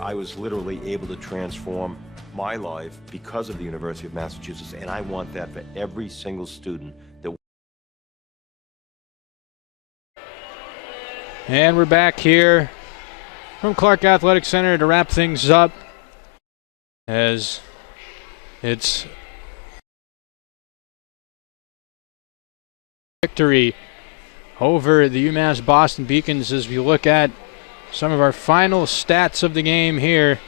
I was literally able to transform my life because of the University of Massachusetts, and I want that for every single student that. And we're back here from Clark Athletic Center to wrap things up, as it's victory over the UMass Boston Beacons as we look at some of our final stats of the game here,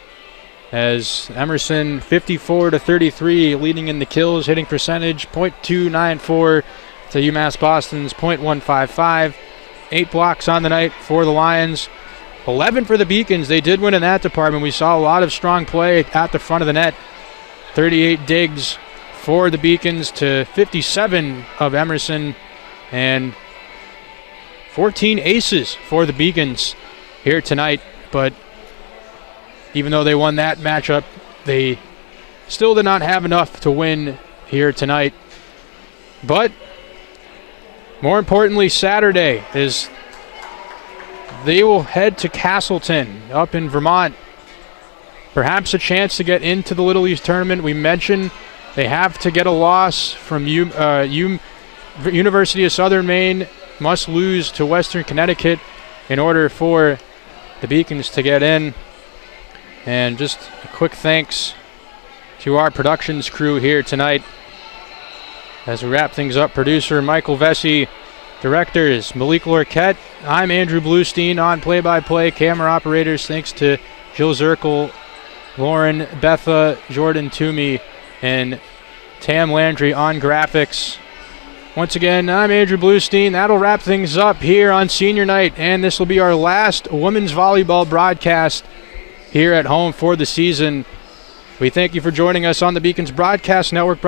as Emerson 54-33 leading in the kills, hitting percentage .294 to UMass Boston's .155. 8 blocks on the night for the Lions, 11 for the Beacons. They did win in that department. We saw a lot of strong play at the front of the net. 38 digs for the Beacons to 57 of Emerson, and 14 aces for the Beacons here tonight. But even though they won that matchup, they still did not have enough to win here tonight. But more importantly, Saturday is they will head to Castleton up in Vermont. Perhaps a chance to get into the Little East tournament. We mentioned they have to get a loss from University of Southern Maine, must lose to Western Connecticut in order for the Beacons to get in. And just a quick thanks to our productions crew here tonight. As we wrap things up, producer Michael Vesey, directors Malik Lorquette. I'm Andrew Bluestein on play-by-play. Camera operators, thanks to Jill Zirkle, Lauren Betha, Jordan Toomey, and Tam Landry on graphics. Once again, I'm Andrew Bluestein. That'll wrap things up here on senior night, and this will be our last women's volleyball broadcast here at home for the season. We thank you for joining us on the Beacons Broadcast Network.